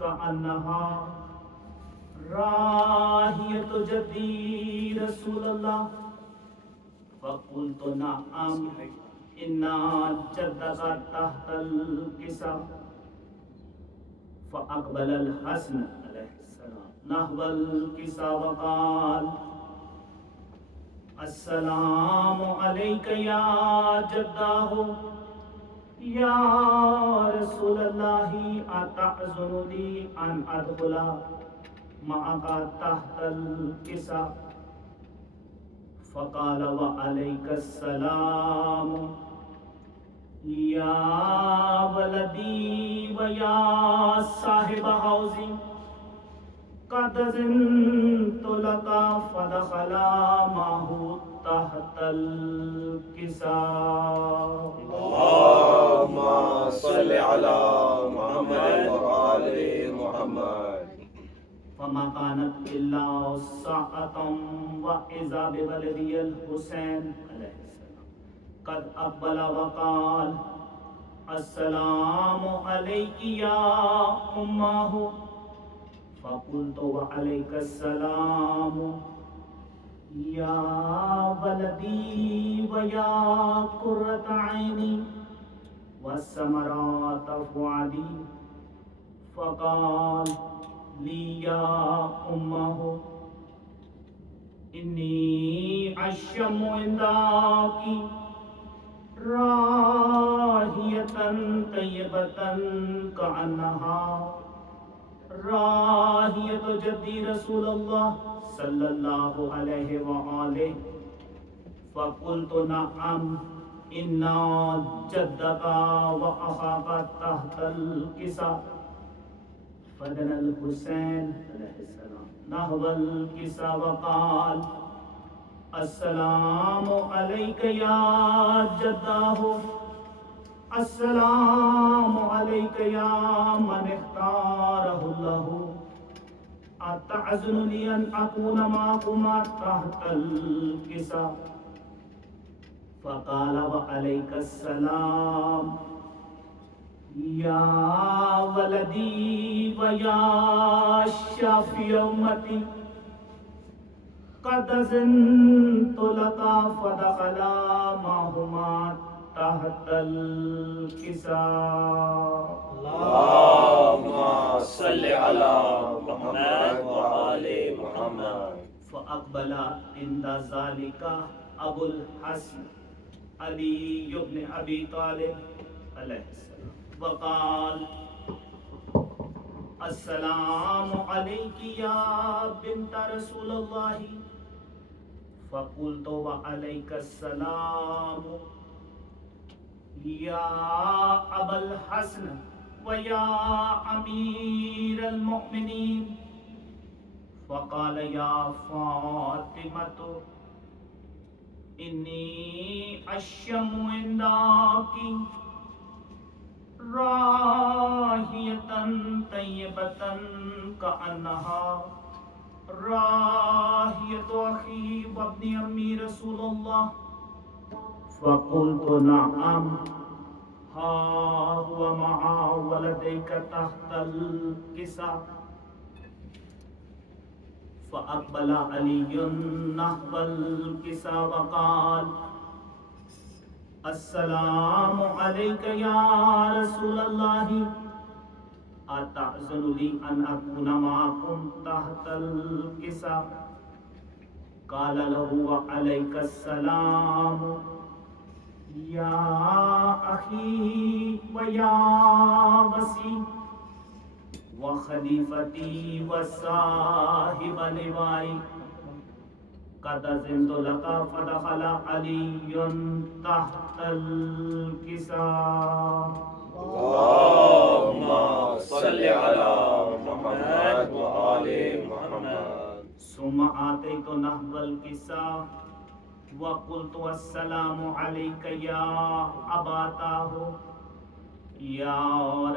كأنها راحية جدي رسول الله. فقلت نعم إن جدك تحت الكساء. فأقبل الحسن عليه السلام نحو الكساء وقال السلام عليك يا جداه. يا رسول الله أتعذر لي أن أدخل معك تحت الكساء؟ فقال وعليك السلام يا ولدي ويا صاحب حوزي. قد زنت لك فدخل معه تحت الكساء. اللهم صل على محمد وآل محمد. فما كانت إلا ساعة وإذا بولدي الحسين عليه السلام قد أقبل وقال السلام عليك يا أمه. فقلت وعليك السلام يا ولدي ويا قرة عيني والثمرات فؤادي. فقال لي يا أمه إني أشم عندك راحية طيبة كأنها راحية جدي رسول الله صلى الله عليه وآله. فقلت نعم إن جدك وأخاك تحت الكساء. فدنا الحسين عليه السلام نحو الكساء وقال السلام عليك يا جداه. السلام عليك يا من اختاره الله. أتعزن لي أن أكون معكما تحت الكساء؟ فقال وعليك السلام يا ولدي ويا شافي أمتي. قد زنت لك فدخل معهما تحت الكساء. اللهم صل على محمد وآل محمد. فأقبل عند ذلك أبو الحسن علي بن أبي طالب عليه السلام وقال السلام عليك يا بنت رسول الله. فقلت وعليك السلام يا أبا الحسن ويا أمير المؤمنين. فقال يا فاطمة إني أشم عندك راحية طيبة كأنها راحية أخي وابن عمي رسول الله. فقلت نعم ها هو مع ولديك تحت الكساء. فأقبل علي نحو الكساء وقال السلام عليك يا رسول الله. أتعزن لي أن أكون معكم تحت الكساء؟ قال له وعليك السلام يا أخي ويا وسي وخليفتي وصاحب لواي. قد أذنت لك فدخل علي تحت الكساء. اللهم صل على محمد وآل محمد. ثم آتيت نحو الكساء وقلت السلام عليك يا أبا طاهر. يا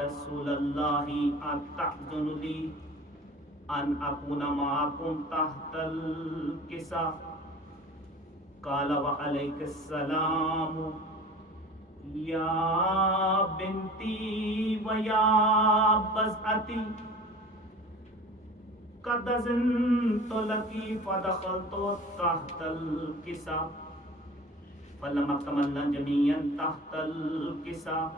رسول الله أتعذن لي أن أكون معكم تحت الكساء؟ قال وعليك السلام یا بنتی و یا بزعتی قد زنت لکی فدخلت تحت الكساء فلما اكتملنا جميعا تحت الكساء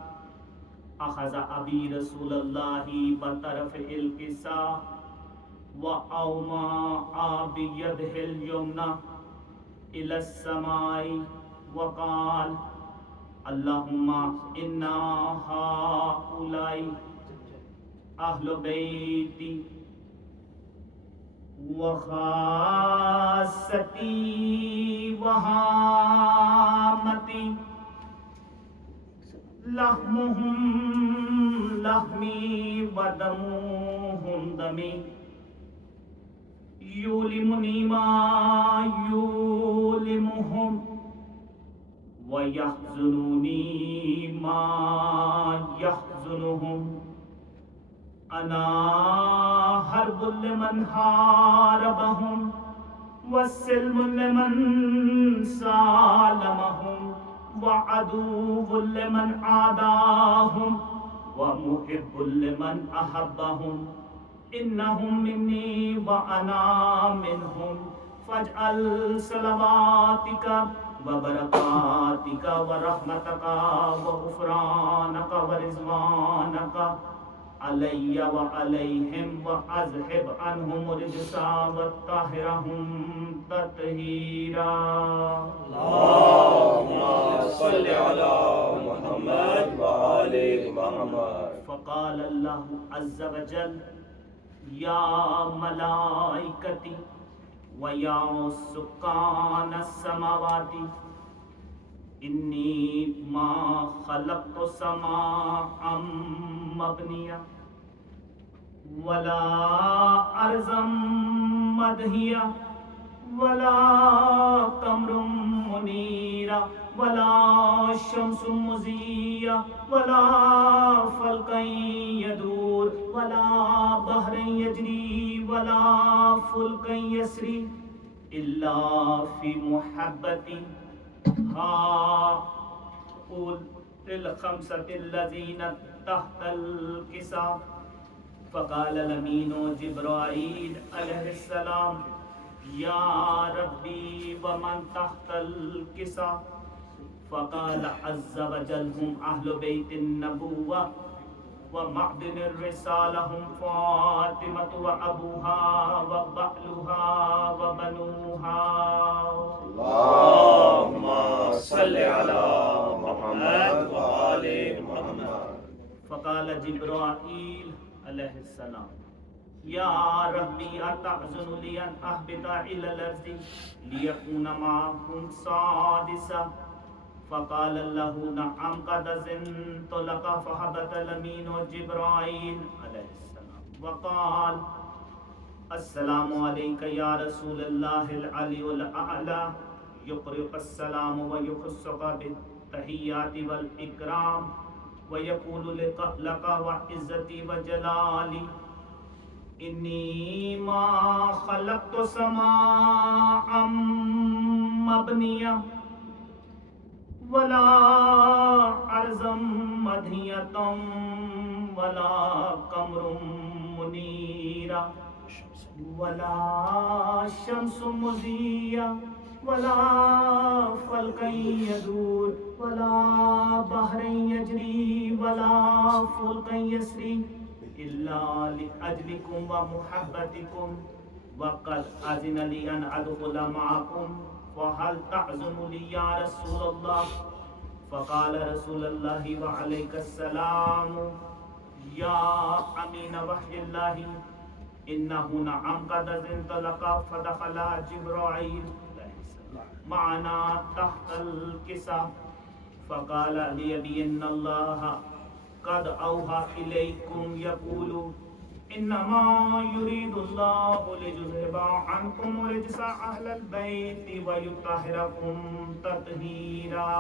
اخذ ابی رسول اللہ بطرف الكساء وأومأ بيده اليمنى إلى السماء وقال اللهم إنا هؤلاء أهل بيتي وخاصتي وهامتي لحمهم لحمي ودمهم دمي یولمنی ما یولمهم ویحزنونی ما یحزنهم انا حرب لمن حاربهم والسلم لمن سالمهم وعدو لمن عاداهم ومحب لمن احبهم انہم منی وانا منہم فاجعل صلواتک وبرکاتک ورحمتک وغفرانک ورضوانک علی وعلیہم واذہب عنہم الرجس وطہرہم تطہیرا اللہم صل علی محمد وآل محمد. فقال اللہ عز وجل یا ملائکتی و یا سکان السماوات انی ما خلقت سماء مبنیا ولا ارضا مدہیا ولا قمر منیرا ولا شمس مضیہ ولا فلک یدور ولا بحر یجری ولا فلک یسری الا فی محبتی هؤلاء الخمسة الذين تحت الكساء. فقال الأمين جبرائيل عليه السلام یا ربی ومن تحت الكساء. فقال عز وجل هم اہل بیت النبوة ومعدن الرسالة هم فاطمة وابوها وبعلها وبنوها. اللهم صل على محمد وآل محمد. فقال جبرائيل عليه السلام یا ربی اتعزن لی ان احبط الى الارض لیکون معهم سادسا. فقال له نعم قد زنت لك. فهبط الامین جبرائیل علیہ السلام وقال السلام علیک یا رسول اللہ العلی الاعلی یقرئ السلام ویخصک بالتحیات والاکرام ویقول لك وعزتی وجلالی انی ما خلقت سماء مبنیا ولا ارضا مدھیۃ ولا قمر منیرا ولا شمس مضیہ ولا فلک یدور ولا بحر یجری ولا فلک یسری الا لاجلکم ومحبتکم وقد اذن لی ان ادخل معکم وهل تعزم لی یا رسول اللہ. فقال رسول اللہ وعلیک السلام یا امین وحی اللہ انہ نعم قد اذنت لک. فدخل جبرائیل معنا تحت الكساء فقال لي ان اللہ قد اوحى اليكم يقول انما يريد الله ليذهب عنكم رجس اهل البيت ويطهركم تطهيرا.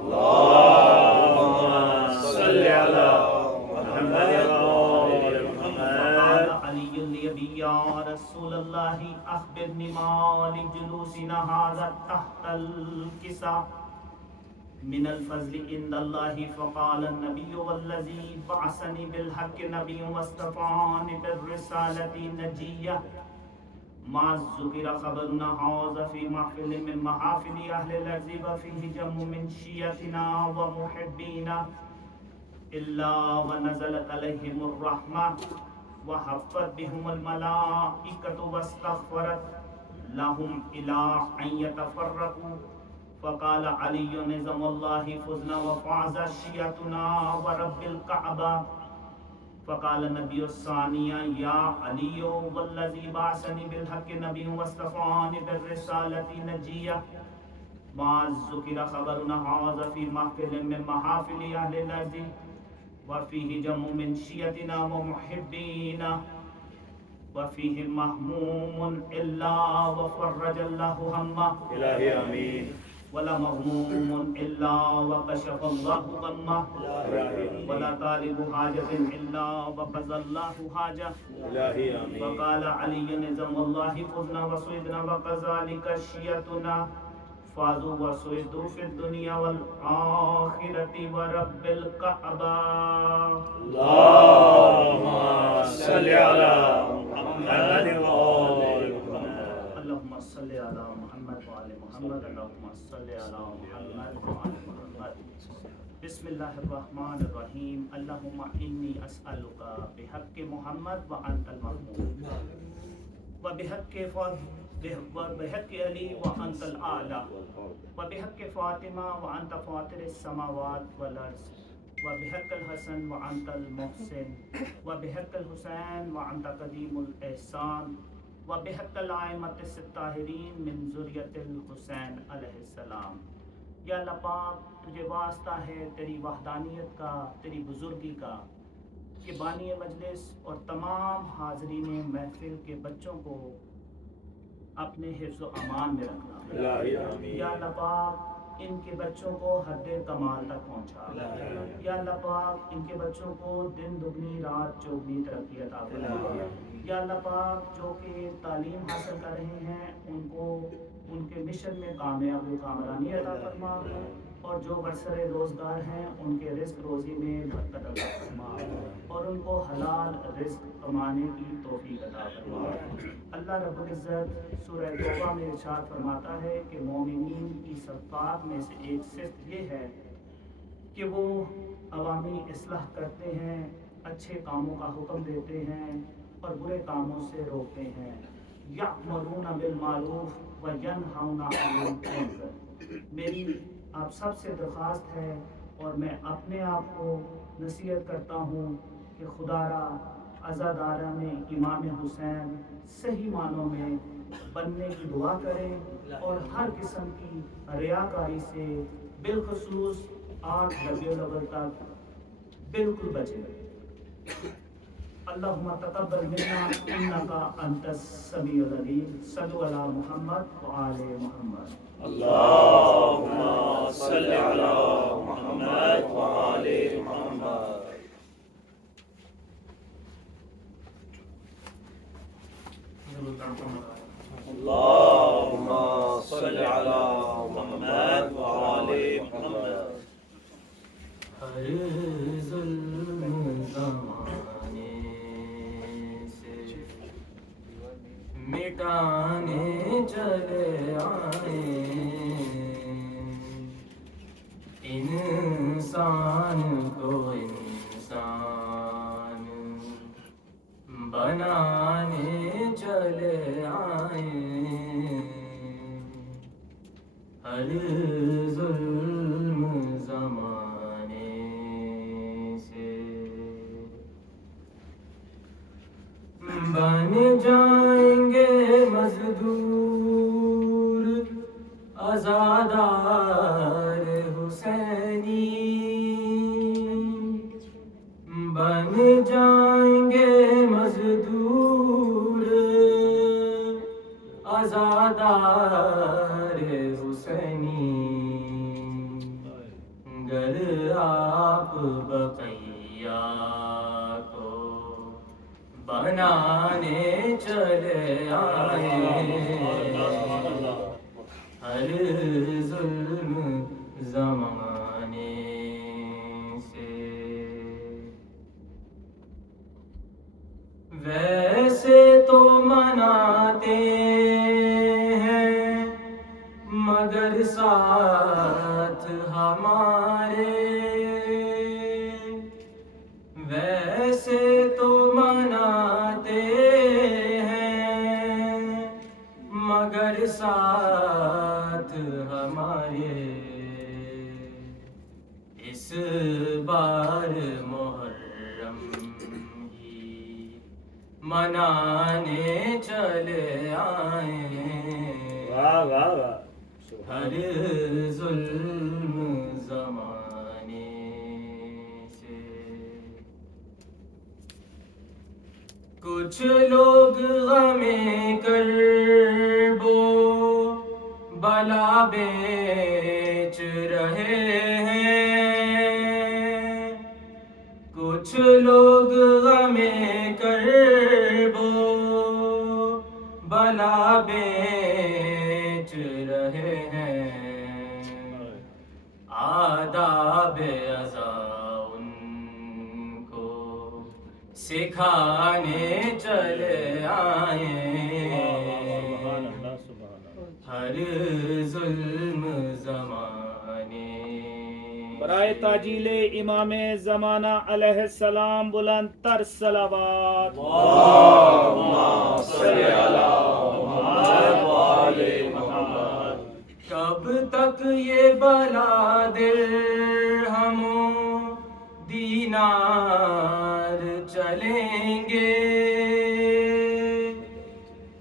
اللهم صل على محمد وآل محمد. قال علي لأبي يا رسول الله أخبرني ما لجلوسنا هذا تحت الكساء. من الفضل عند الله فقال النبي والذي بعثني بالحق نبي واصطفاني بالرسالة نجيا ما ذكر خبرنا هذا في محفل من محافل أهل الأرض وفيه جم من شيعتنا ومحبينا إلا ونزلت عليهم الرحمة وحفت بهم الملائكة واستغفرت لهم إلى أن يتفرقوا فقال علي نظم الله فزنا وفاز شيعتنا ورب الكعبة فقال النبي الثانية يا علي والذي بعثني بالحق نبي واصطفاني بالرسالة نجيا ما ذكر خبرنا هذا في محفل من محافل أهل الأرض وفيه جم من شيعتنا ومحبينا وفيه مهموم إلا وفرج الله همه الہی آمین ولا مغموم إلا وكشف الله غمه ولا طالب حاجة إلا وقضى الله حاجة الہی آمین وقال علي نظم الله فزنا وسعدنا وكذلك شيعتنا فازوا وسعدوا في الدنيا والآخرة ورب الكعبة اللهم صل على محمد وآل محمد اللهم صل على محمد وآل محمد اللهم صل على محمد وآل محمد بسم الله الرحمن الرحيم اللهم إني أسألك بحق محمد وأنت المحمود وبحق علي وأنت الأعلى وبحق فاطمة وأنت فاطر السماوات والأرض وبحق الحسن وأنت المحسن وبحق الحسين وأنت قديم الإحسان وبحق الأئمة الطاهرين من ذریة الحسین علیہ السلام یا اللہ پاک تجھے واسطہ ہے تیری وحدانیت کا تیری بزرگی کا کہ بانی مجلس اور تمام حاضرین محفل کے بچوں کو اپنے حفظ و امان میں رکھنا الہی آمین یا اللہ پاک ان کے بچوں کو حد کمال تک پہنچا یا اللہ پاک ان کے بچوں کو دن دگنی رات چوگنی ترقی عطا فرما یا اللہ پاک جو کہ تعلیم حاصل کر رہے ہیں ان کو ان کے مشن میں کامیاب و کامرانی عطا فرما اور جو برسر روزگار ہیں ان کے رزق روزی میں برکت عطا فرما اور ان کو حلال رزق کمانے کی توفیق عطا فرما اللہ رب العزت سورہ توبہ میں ارشاد فرماتا ہے کہ مومنین کی صفات میں سے ایک صفت یہ ہے کہ وہ عوامی اصلاح کرتے ہیں اچھے کاموں کا حکم دیتے ہیں اور برے کاموں سے روکتے ہیں یأمرون بالمعروف وینہون عن المنکر میری آپ سب سے درخواست ہے اور میں اپنے آپ کو نصیحت کرتا ہوں کہ خدا را عزادارہ میں امام حسین صحیح معنوں میں بننے کی دعا کریں اور ہر قسم کی ریاکاری سے بالخصوص 8 ربیع الاول تک بالکل بچیں اللہم تقبل منا انکا انت السمیع العلیم صلو علی محمد وآل محمد اللهم صل على محمد وآل محمد اللهم صل على محمد وآل محمد ہر ظلم زمانے سے مٹانے چلے آئے انسان کو انسان بنانے چلے آئے ہر ظلم زمانے سے بن جائیں گے مزدور عزادار حسینی بن جائیں گے مزدور عزادار حسینی گر آپ بقیہ کو بنانے چلے آئے ہر ظلم زمان ویسے تو مناتے ہیں مگر ساتھ ہمارے، ویسے تو مناتے ہیں مگر ساتھ ہمارے، اس بار محرم ہی منانے چلے آئے، واہ واہ واہ، ہر ظلم زمانے سے۔ کچھ لوگ غم کرب و بلا بیچ رہے ہیں، کچھ لوگ غم کرب و بلا بیچ رہے ہیں، آداب ازاں ان کو سکھانے چلے آئے، ہر ظلم زمانے۔ برائے تاجیل امام زمانہ علیہ السلام بلند تر صلوات۔ اللہم صل علی محمد وآل محمد۔ کب تک یہ بلا درہم و دینار چلیں گے،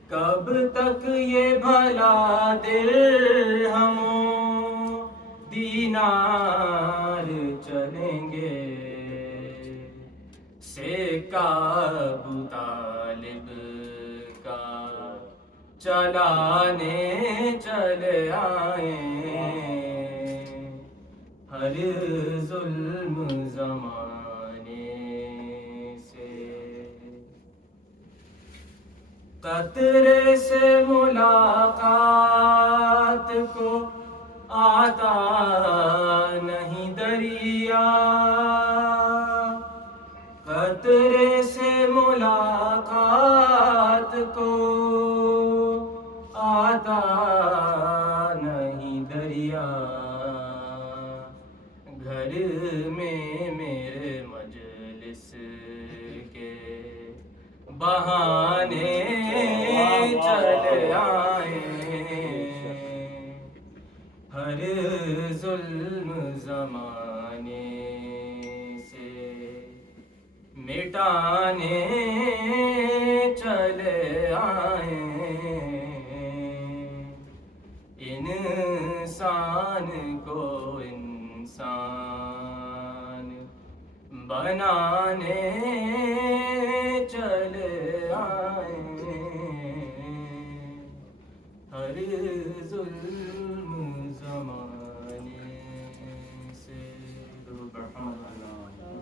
کب تک یہ بھلا درہم و دینار چلیں گے، سکہ ابو طالب کا چلانے چلے آئے، ہر ظلم زمانے سے۔ قطرے سے ملاقات کو آتا نہیں دریا، قطرے سے ملاقات کو آتا نہیں دریا، گھر میں میرے مجلس کے بہانے چلے آئے، ہر ظلم زمانے سے مٹانے چلے آئے، انسان کو انسان بنانے چلے آئے، ہر ظلم زمانے سے۔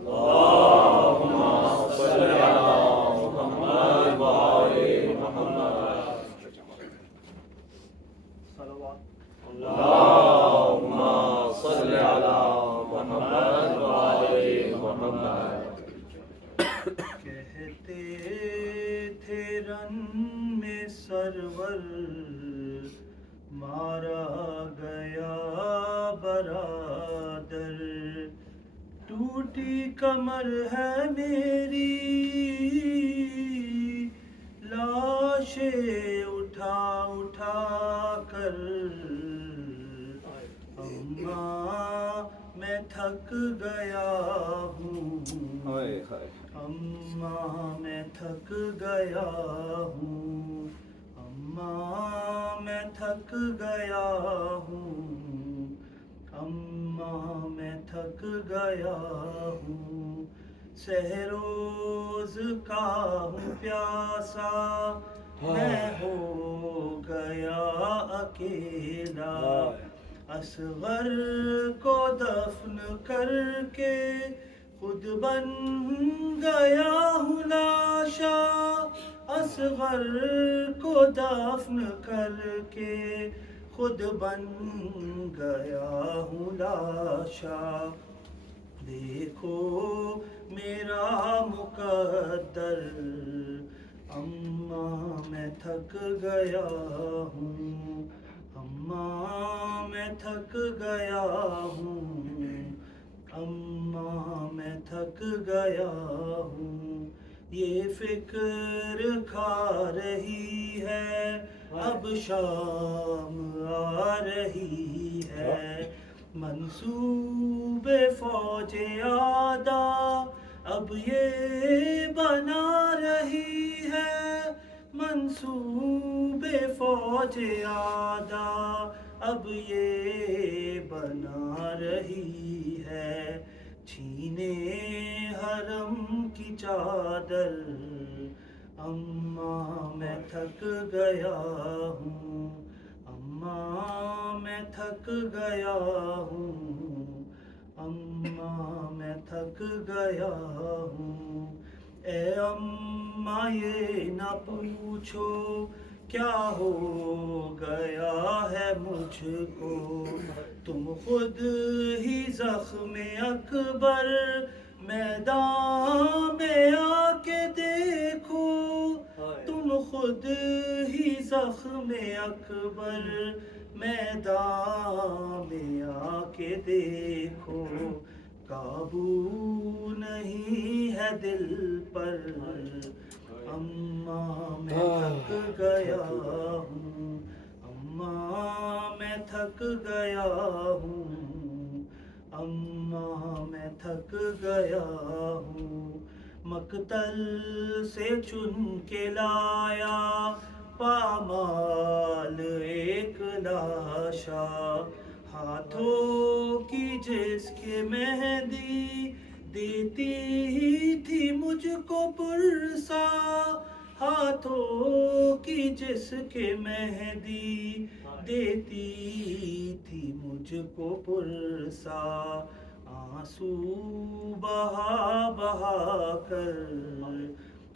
اللہم صل علی محمد وآل محمد۔ اللہم صل علی محمد وآل محمد۔ کہتے تھے رن میں سرور مارا گیا برادر، ٹوٹی کمر ہے میری لاشیں اٹھا اٹھا کر، اماں میں تھک گیا ہوں، اماں میں تھک گیا ہوں، اماں میں تھک گیا ہوں، اماں میں تھک گیا ہوں، سہروز کا ہوں پیاسا، میں ہو گیا اکیلا، اصغر کو دفن کر کے خود بن گیا ہوں لاشا، اصغر کو دفن کر کے خود بن گیا ہوں لاشا، دیکھو میرا مقدر اماں میں تھک گیا ہوں، اماں میں تھک گیا ہوں، اماں میں تھک گیا ہوں، یہ فکر کھا رہی ہے اب شام آ رہی ہے، منصوبے فوج آدھا اب یہ بنا رہی ہے، منصوبے فوج آدھا اب یہ بنا رہی ہے، چھینے حرم کی چادر، اماں میں تھک گیا ہوں، اماں میں تھک گیا ہوں، اماں میں تھک گیا ہوں، اے اماں یہ نہ پوچھو کیا ہو گیا ہے مجھ کو، تم خود ہی زخم اکبر میدان میں آ کے دیکھو، تم خود ہی زخم اکبر میدان میں آ کے دیکھو، قابو نہیں ہے دل پر، اماں میں تھک گیا ہوں، اماں میں تھک گیا ہوں، اماں میں تھک گیا ہوں، مقتل سے چن کے لایا پامال ایک لاشا، ہاتھوں کی جس کے مہندی دیتی تھی مجھ کو پرسا، ہاتھوں کی جس کے مہندی دیتی تھی مجھ کو پرسا، آنسو بہا بہا کر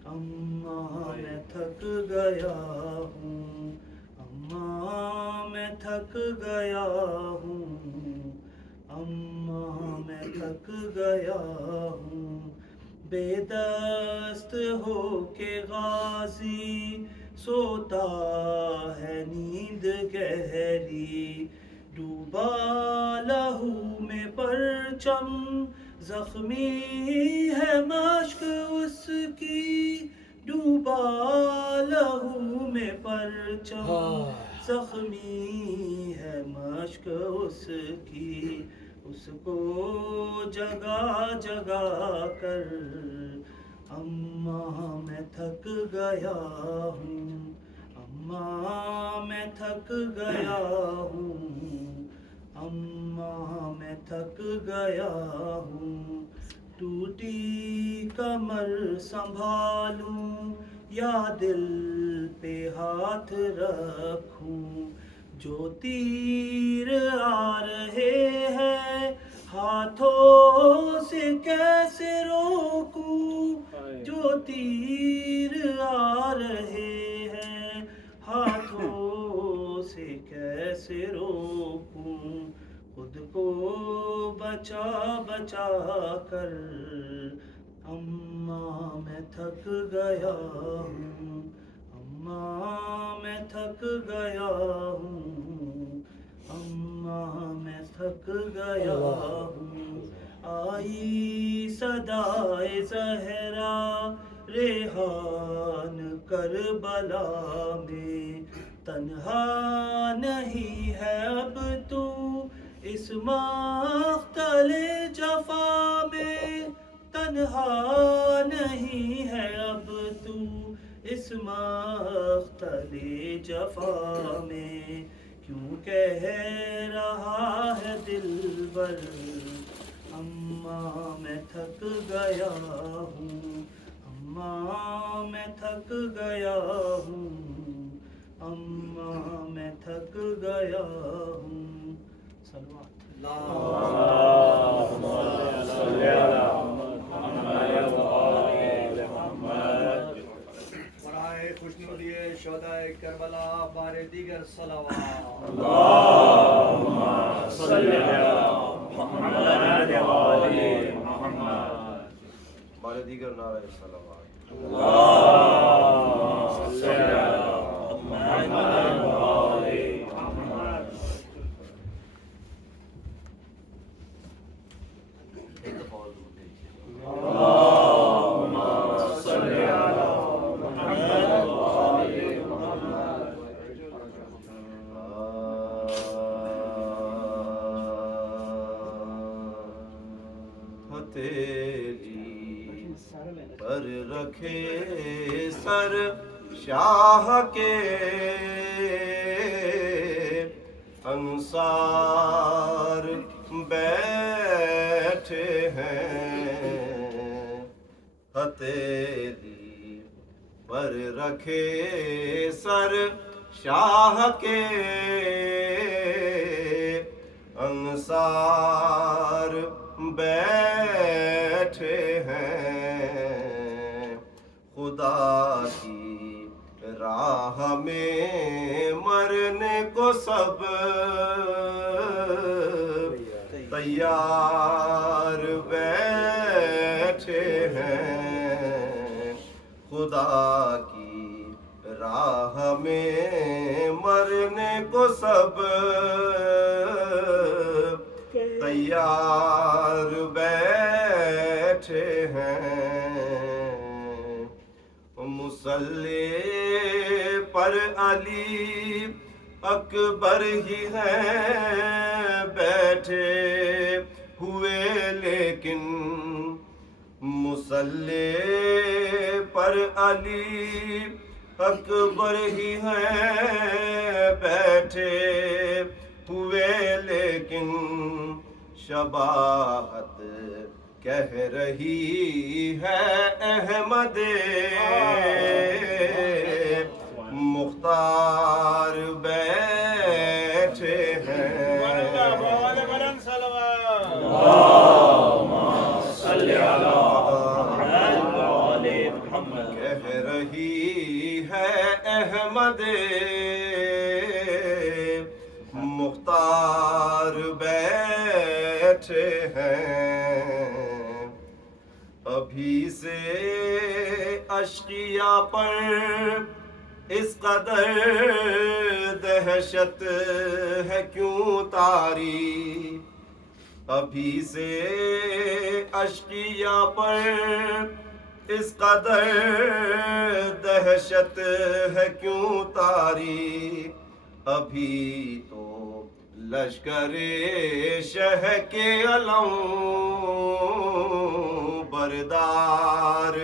اماں میں تھک گیا ہوں، اماں میں تھک گیا ہوں، اماں میں تھک گیا ہوں، بے دست ہو کے غازی سوتا ہے نیند گہری، ڈوبا لہو میں پرچم زخمی ہے مشک اس کی، ڈوبا لہو میں پرچم زخمی ہے مشک اس کی، اس کو جگا جگا کر اماں میں تھک گیا ہوں، اماں میں تھک گیا ہوں، اماں میں تھک گیا ہوں، ٹوٹی کمر سنبھالوں یا دل پہ ہاتھ رکھوں، جو تیر آ رہے ہیں ہاتھوں سے کیسے روکوں، جو تیر آ رہے ہیں ہاتھوں سے کیسے روکوں، خود کو بچا بچا کر اماں میں تھک گیا ہوں، اماں میں تھک گیا ہوں، اماں میں تھک گیا ہوں، آئی صدائے زہرا ریحان کربلا میں، تنہا نہیں ہے اب تو اس مقتل جفا میں، تنہا نہیں ہے اب تو اس مقتل جفا میں، کیوں کہہ رہا ہے دلبر اماں میں تھک گیا ہوں، اماں میں تھک گیا ہوں، اماں میں تھک گیا ہوں، صلوات برائے خوشنودی شہدائے کربلا بار دیگر صلوات، اللہم صلی علی محمد و آل محمد، بار دیگر نعرہ صلوات، اللہم سر شاہ کے انصار بیٹھے ہیں، ہتھیلی پر رکھے سر شاہ کے انصار بیٹھے ہیں، خدا کی راہ میں مرنے کو سب تیار بیٹھے ہیں، خدا کی راہ میں مرنے کو سب تیار بیٹھے ہیں، مصلی پر علی اکبر ہی ہیں بیٹھے ہوئے، لیکن مصلی پر علی اکبر ہی ہیں بیٹھے ہوئے، لیکن شباہت کہہ رہی ہے احمد مختار بیٹھے ہیں، کہہ رہی ہے احمد مختار بیٹھے ہیں، ابھی سے اشقیاء پر اس قدر دہشت ہے کیوں طاری، ابھی سے اشقیاء پر اس قدر دہشت ہے کیوں طاری، ابھی تو لشکر شہ کے علم بردار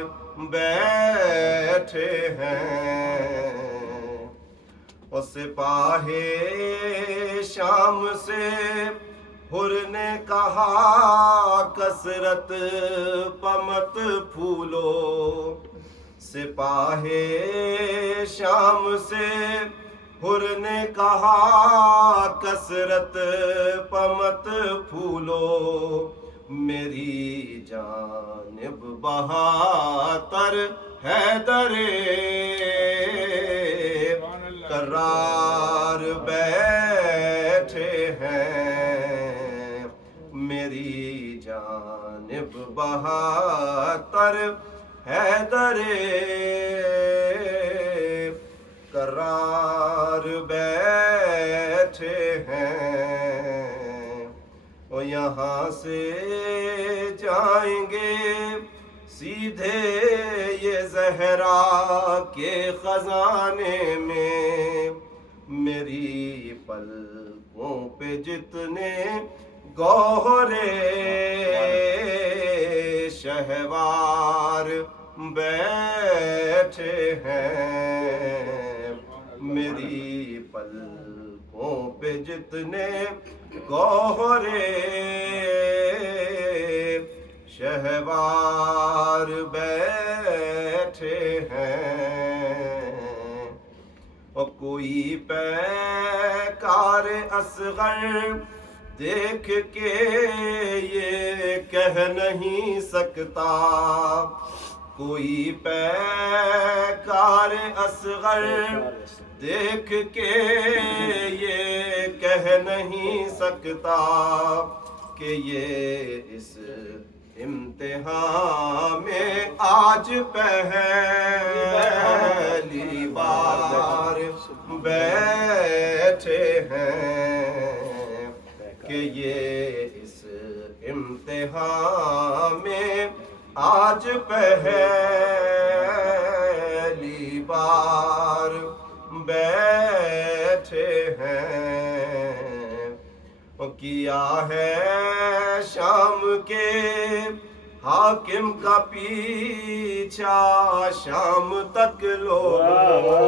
بیٹھے ہیں، اور سپاہ شام سے حر نے کہا کثرت پمت پھولو، سپاہ شام سے حر نے کہا کثرت پمت پھولو، میری جانب بہاتر حیدر کرار بیٹھے ہیں، میری جانب بہاتر حیدر کرار بیٹھے ہیں، اور یہاں سے جائیں گے سیدھے یہ زہرا کے خزانے میں، میری پلکوں پہ جتنے گوہرے شہوار بیٹھے ہیں، میری پلکوں پہ جتنے گوہرے شہوار بیٹھے ہیں، اور کوئی پیکار اصغر دیکھ کے یہ کہہ نہیں سکتا، کوئی پیکار اصغر دیکھ کے یہ کہہ نہیں سکتا کہ یہ اس امتحان میں آج پہلی بار بیٹھے ہیں، کہ یہ اس امتحان میں آج پہلی بار بیٹھے ہیں، کیا ہے شام کے حاکم کا پیچھا شام تک لوگوں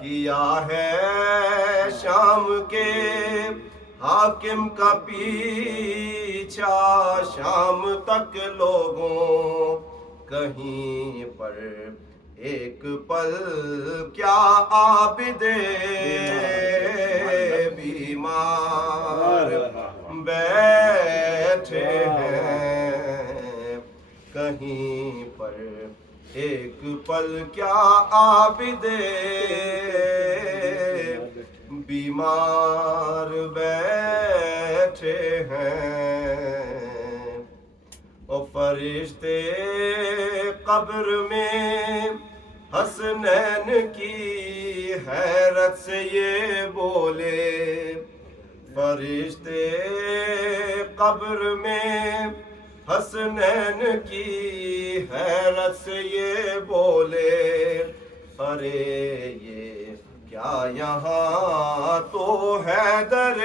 کیا ہے شام کے حاکم کا پیچھا شام تک لوگوں کہیں پر ایک پل کیا عابد بیمار بیٹھے ہیں کہیں پر ایک پل کیا عابد بیمار بیٹھے ہیں اور فرشتے قبر میں حسنین کی حیرت سے یہ بولے فرشتے قبر میں حسنین کی حیرت سے یہ بولے ارے یہ کیا یہاں تو حیدر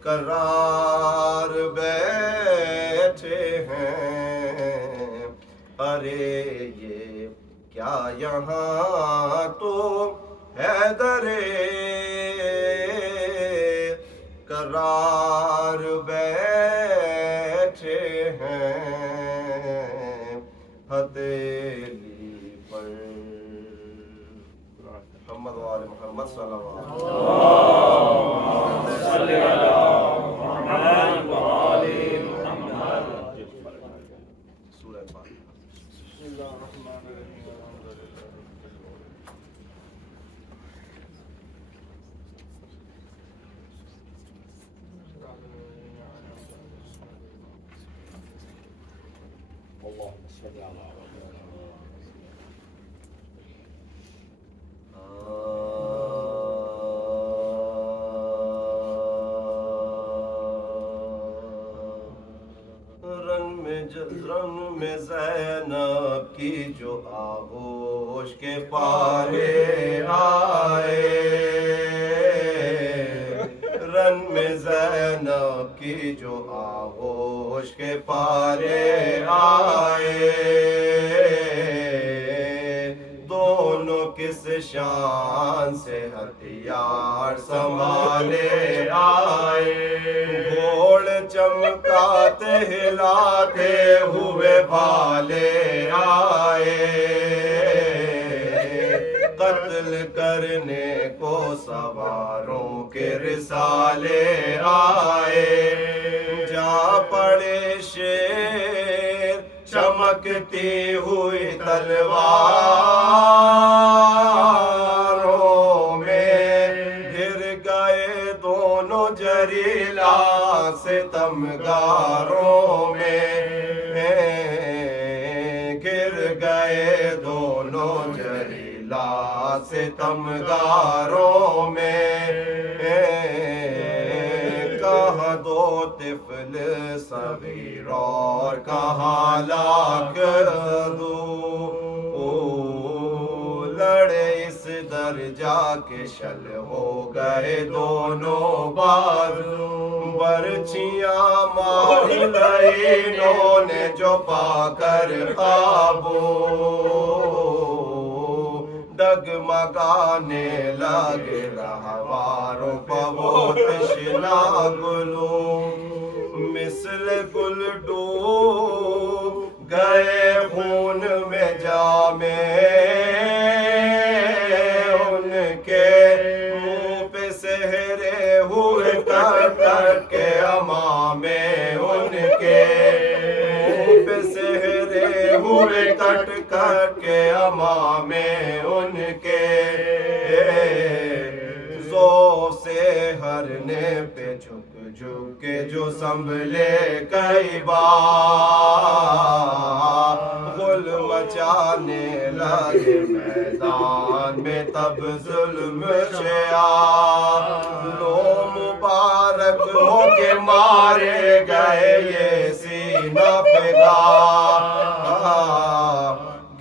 کرار بیٹھے ہیں ارے یہ کیا یہاں تو حیدر کرار بیٹھے ہیں ہتھیلی پر محمد و آل محمد صلی اللہ علیہ وسلم سورہ فاتحہ بسم اللہ الرحمن الرحیم اللهم صل على رن میں زینب کی جو آغوش کے پارے آئے رن میں زینب کی جو آغوش کے پارے آئے دونوں کس شان سے ہتھیار سنبھالے آئے گھوڑ چمکاتے ہلاتے ہوئے بھالے آئے قتل کرنے کو سواروں کے رسالے آئے جا پڑے شیر چمکتی ہوئی تلواروں میں گر گئے دونوں جریلا ستمگاروں میں گر گئے دونوں جریلا ستمگاروں میں کہاں دو طفل صغیر اور کہاں لاکھ دو لڑے اس درجہ کے شل ہو گئے دونوں بازو برچیاں مار گئی انہوں نے جو پا کر قابو ڈگمگانے لگے رہواروں پہ وہ تشنا گلو مثل گل ڈوب گئے خون میں جامے ان کے منہ پہ سہرے ہوئے کٹ کے امامے ان کے منہ پہ سہرے ہوئے کٹ کے امامے ان کے ذوق سے ہرنے پہ جھک جھک کے جو سنبھلے کئی بار غل مچانے لگے میدان میں تب ظلم شیا لو مبارک ہو کے مارے گئے یہ سینہ فگار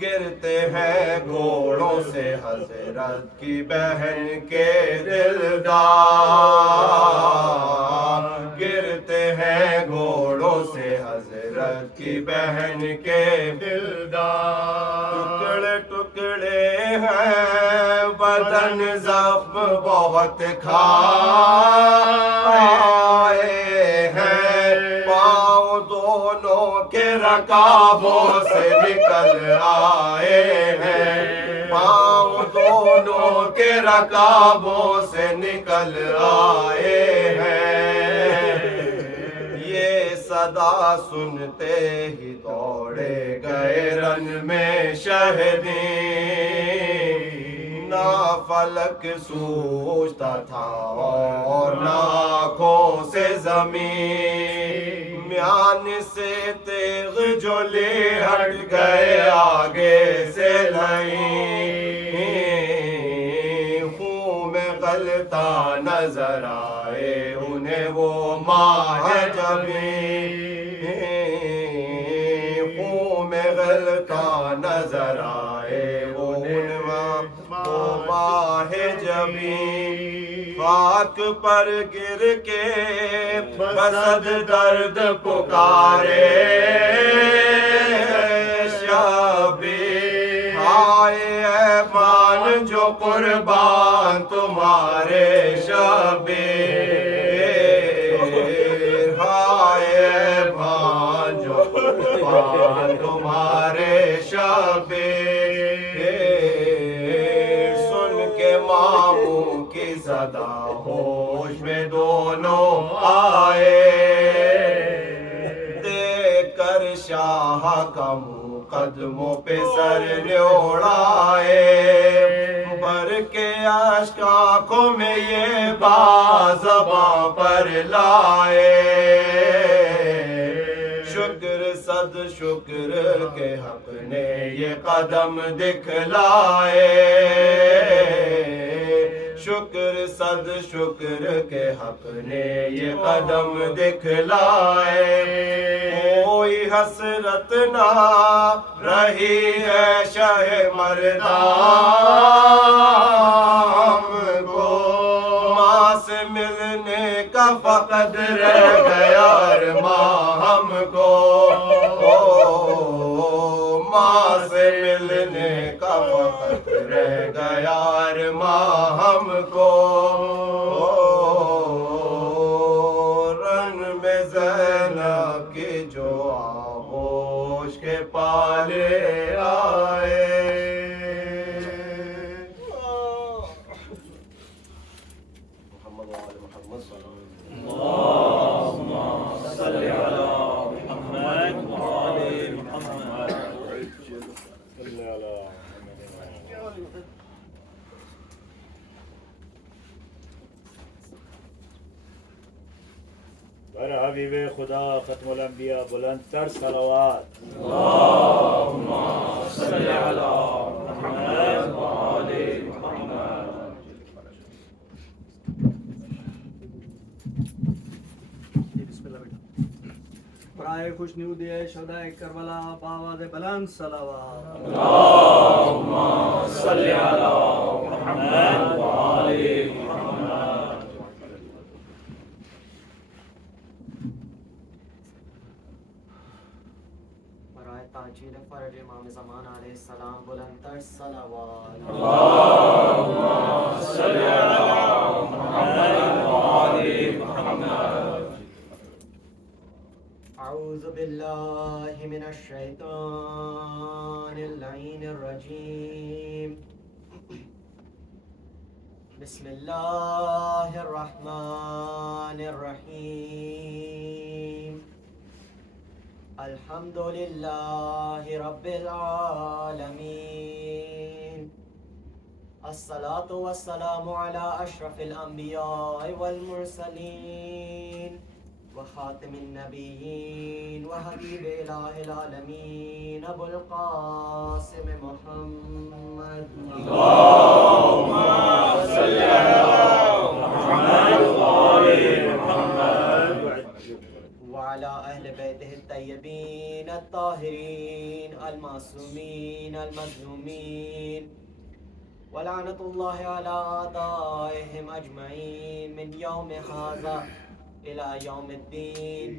گرتے ہیں گھوڑوں سے حضرت کی بہن کے دلدار گرتے ہیں گھوڑوں کے دلدار، ٹکڑے ٹکڑے ہیں بدن زخم بہت کھائے ہیں، پاؤں دونوں کے رکابوں سے نکل آئے ہیں، پاؤں دونوں کے رکابوں سے نکل آئے ہیں، یہ صدا سنتے ہی دوڑے گئے رن میں شہدیں، نہ فلک سوچتا تھا اور نہ آنکھوں سے زمین، میان سے تیغ جو لے ہٹ گئے آگے سے لائیں، خون میں غلطہ نظر آئے انہیں وہ ماہ جبیں، خون میں غلطہ نظر آئے انہیں وہ ماہ جبیں، خاک پر گر کے بسد درد پکارے شبیر، ہائے ایمان جو قربان تمہارے شبیر، ہائے ایمان جو قربان تمہارے شبیر، سن کے ماموں کی صدا ہوش میں دونوں آئے، دیکھ کر شاہ کا منہ قدموں پہ سر نوڑائے، بھر کے اشک آنکھوں میں یہ بات زباں پر لائے، شکر صد شکر کے حق نے یہ قدم دکھلائے، شکر صد شکر کے حق نے یہ قدم دکھلائے، کوئی حسرت نہ رہی ہے شہ مردان کو، ماں سے ملنے کا فقط رہ گیا ارمان ہم کو، ماں سے ملنے کا فقط رہ گیا ارمان ہم کو، رن میں زینب کی جو آغوش کے پالے آئے، محمد وآل محمد صلی اللہ صلی علی محمد وآل محمد۔ بر حبیب خدا ختم الانبیاء بلند تر صلوات۔ اللہم صلی علی محمد وآل محمد۔ برائے خوش نمودی شہدائے کربلا بآواز بلند صلوات۔ اللہم صلی علی محمد وآل محمد۔ برائے تاجیل فرج امام زمان علیہ السلام بلند تر صلوات۔ اللہم صلی علی محمد وآل محمد۔ اعوذ باللہ من الشیطان اللعین الرجیم، بسم اللہ الرحمن الرحیم، الحمد للہ رب العالمین، الصلاة والسلام علی اشرف الانبیاء والمرسلین وخاتم النبیین وحبیب الہ العالمین ابو القاسم محمد، اللہم صلی علی محمد وآل محمد۔ وعلى أهل بيته الطيبين الطاهرين المعصومين المظلومين، ولعنة الله على أعدائهم أجمعين من يوم هذا إلى يوم الدين،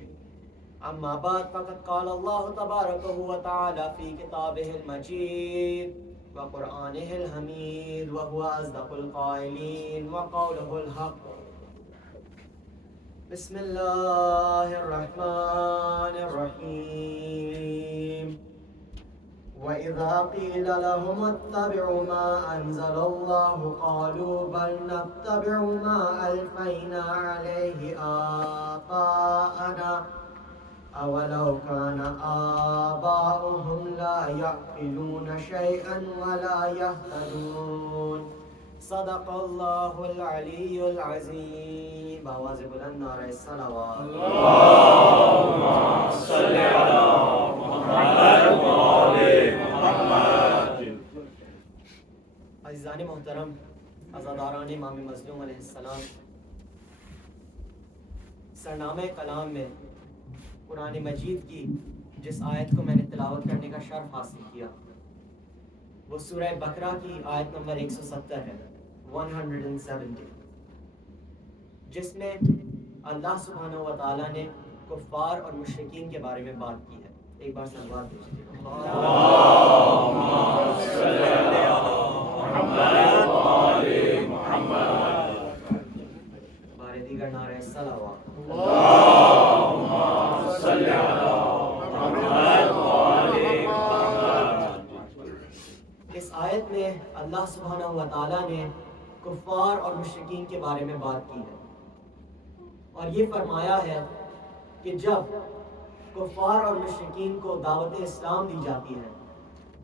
أما بعد فقد قال الله تبارك وتعالى في كتابه المجيد وقرآنه الحميد وهو أصدق القائلين وقوله الحق. بسم الله الرحمن الرحيم. وإذا قيل لهم اتبعوا ما أنزل الله قالوا بل نتبع ما ألفينا عليه آباءنا أولو كان آباؤهم لا يعقلون شيئا ولا يهتدون. صدق الله العلي العظيم. آواز بلند نعرہ الصلوات. اللهم صل على محمد وآل محمد. عزیزان محترم، عزاداران امام مظلوم علیہ السلام، سرنامہ کلام میں قرآن مجید کی جس آیت کو میں نے تلاوت کرنے کا شرف حاصل کیا وہ سورہ بقرہ کی آیت نمبر 170 ہے، 170، جس میں اللہ سبحانہ و تعالیٰ نے کفار اور مشرکین کے بارے میں بات کی ہے. ایک بار صلوات بھیجیے. اللهم صل على محمد وآل محمد. بار دیگر نعرہ صلوات. اللهم صل على محمد وآل محمد. اس آیت میں اللہ سبحانہ و تعالیٰ نے کفار اور مشرکین کے بارے میں بات کی ہے اور یہ فرمایا ہے کہ جب کفار اور مشرکین کو دعوت اسلام دی جاتی ہے،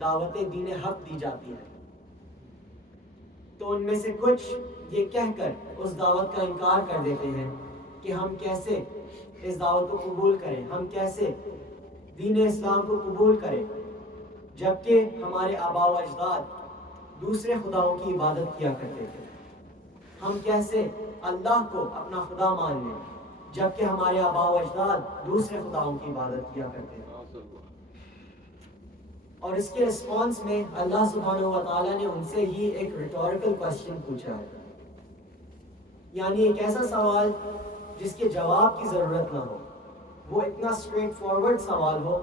دعوت دین حق دی جاتی ہے، تو ان میں سے کچھ یہ کہہ کر اس دعوت کا انکار کر دیتے ہیں کہ ہم کیسے اس دعوت کو قبول کریں، ہم کیسے دین اسلام کو قبول کریں، جبکہ ہمارے آباء و اجداد دوسرے خداؤں کی عبادت کیا کرتے تھے. ہم کیسے اللہ کو اپنا خدا مان لیں جبکہ ہمارے آباء و اجداد دوسرے خداؤں کی عبادت کیا کرتے تھے. اور اس کے رسپانس میں اللہ سبحانہ و تعالیٰ نے ان سے ہی ایک ریٹوریکل کوسچن پوچھا ہے، یعنی ایک ایسا سوال جس کے جواب کی ضرورت نہ ہو، وہ اتنا اسٹریٹ فارورڈ سوال ہو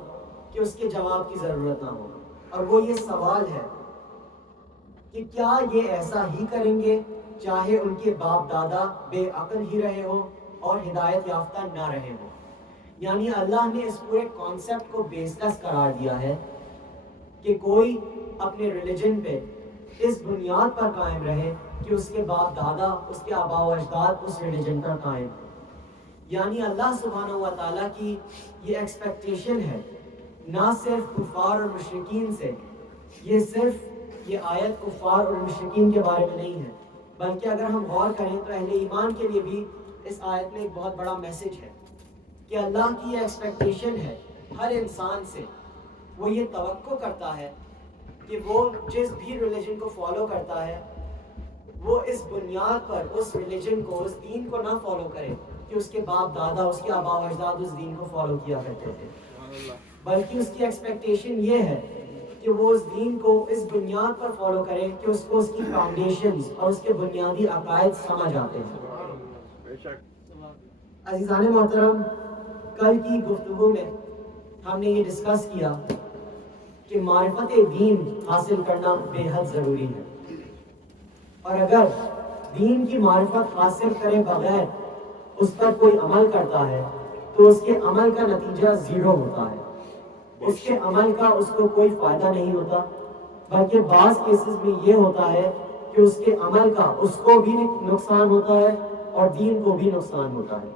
کہ اس کے جواب کی ضرورت نہ ہو. اور وہ یہ سوال ہے کہ کیا یہ ایسا ہی کریں گے چاہے ان کے باپ دادا بے عقل ہی رہے ہوں اور ہدایت یافتہ نہ رہے ہوں. یعنی اللہ نے اس پورے کانسیپٹ کو بیس لیس قرار دیا ہے کہ کوئی اپنے ریلیجن پہ اس بنیاد پر قائم رہے کہ اس کے باپ دادا، اس کے آباء و اجداد اس ریلیجن پر قائم ہیں. یعنی اللہ سبحانہ و تعالیٰ کی یہ ایکسپیکٹیشن ہے نہ صرف کفار اور مشرکین سے، یہ آیت کفار اور مشرکین کے بارے میں نہیں ہے، بلکہ اگر ہم غور کریں تو اہل ایمان کے لیے بھی اس آیت میں ایک بہت بڑا میسج ہے کہ اللہ کی یہ ایکسپیکٹیشن ہے ہر انسان سے. وہ یہ توقع کرتا ہے کہ وہ جس بھی ریلیجن کو فالو کرتا ہے وہ اس بنیاد پر اس ریلیجن کو، اس دین کو نہ فالو کرے کہ اس کے باپ دادا، اس کے آباء و اجداد اس دین کو فالو کیا کرتے تھے، بلکہ اس کی ایکسپیکٹیشن یہ ہے کہ وہ اس دین کو اس بنیاد پر فالو کرے کہ اس کو اس کی فاؤنڈیشنز اور اس کے بنیادی عقائد سمجھ آتے ہیں. عزیزان محترم، کل کی گفتگو میں ہم نے یہ ڈسکس کیا کہ معرفت دین حاصل کرنا بے حد ضروری ہے، اور اگر دین کی معرفت حاصل کرے بغیر اس پر کوئی عمل کرتا ہے تو اس کے عمل کا نتیجہ زیرو ہوتا ہے. اس کے عمل کا اس کو کوئی فائدہ نہیں ہوتا، بلکہ بعض کیسز میں یہ ہوتا ہے کہ اس کے عمل کا اس کو بھی نقصان ہوتا ہے اور دین کو بھی نقصان ہوتا ہے.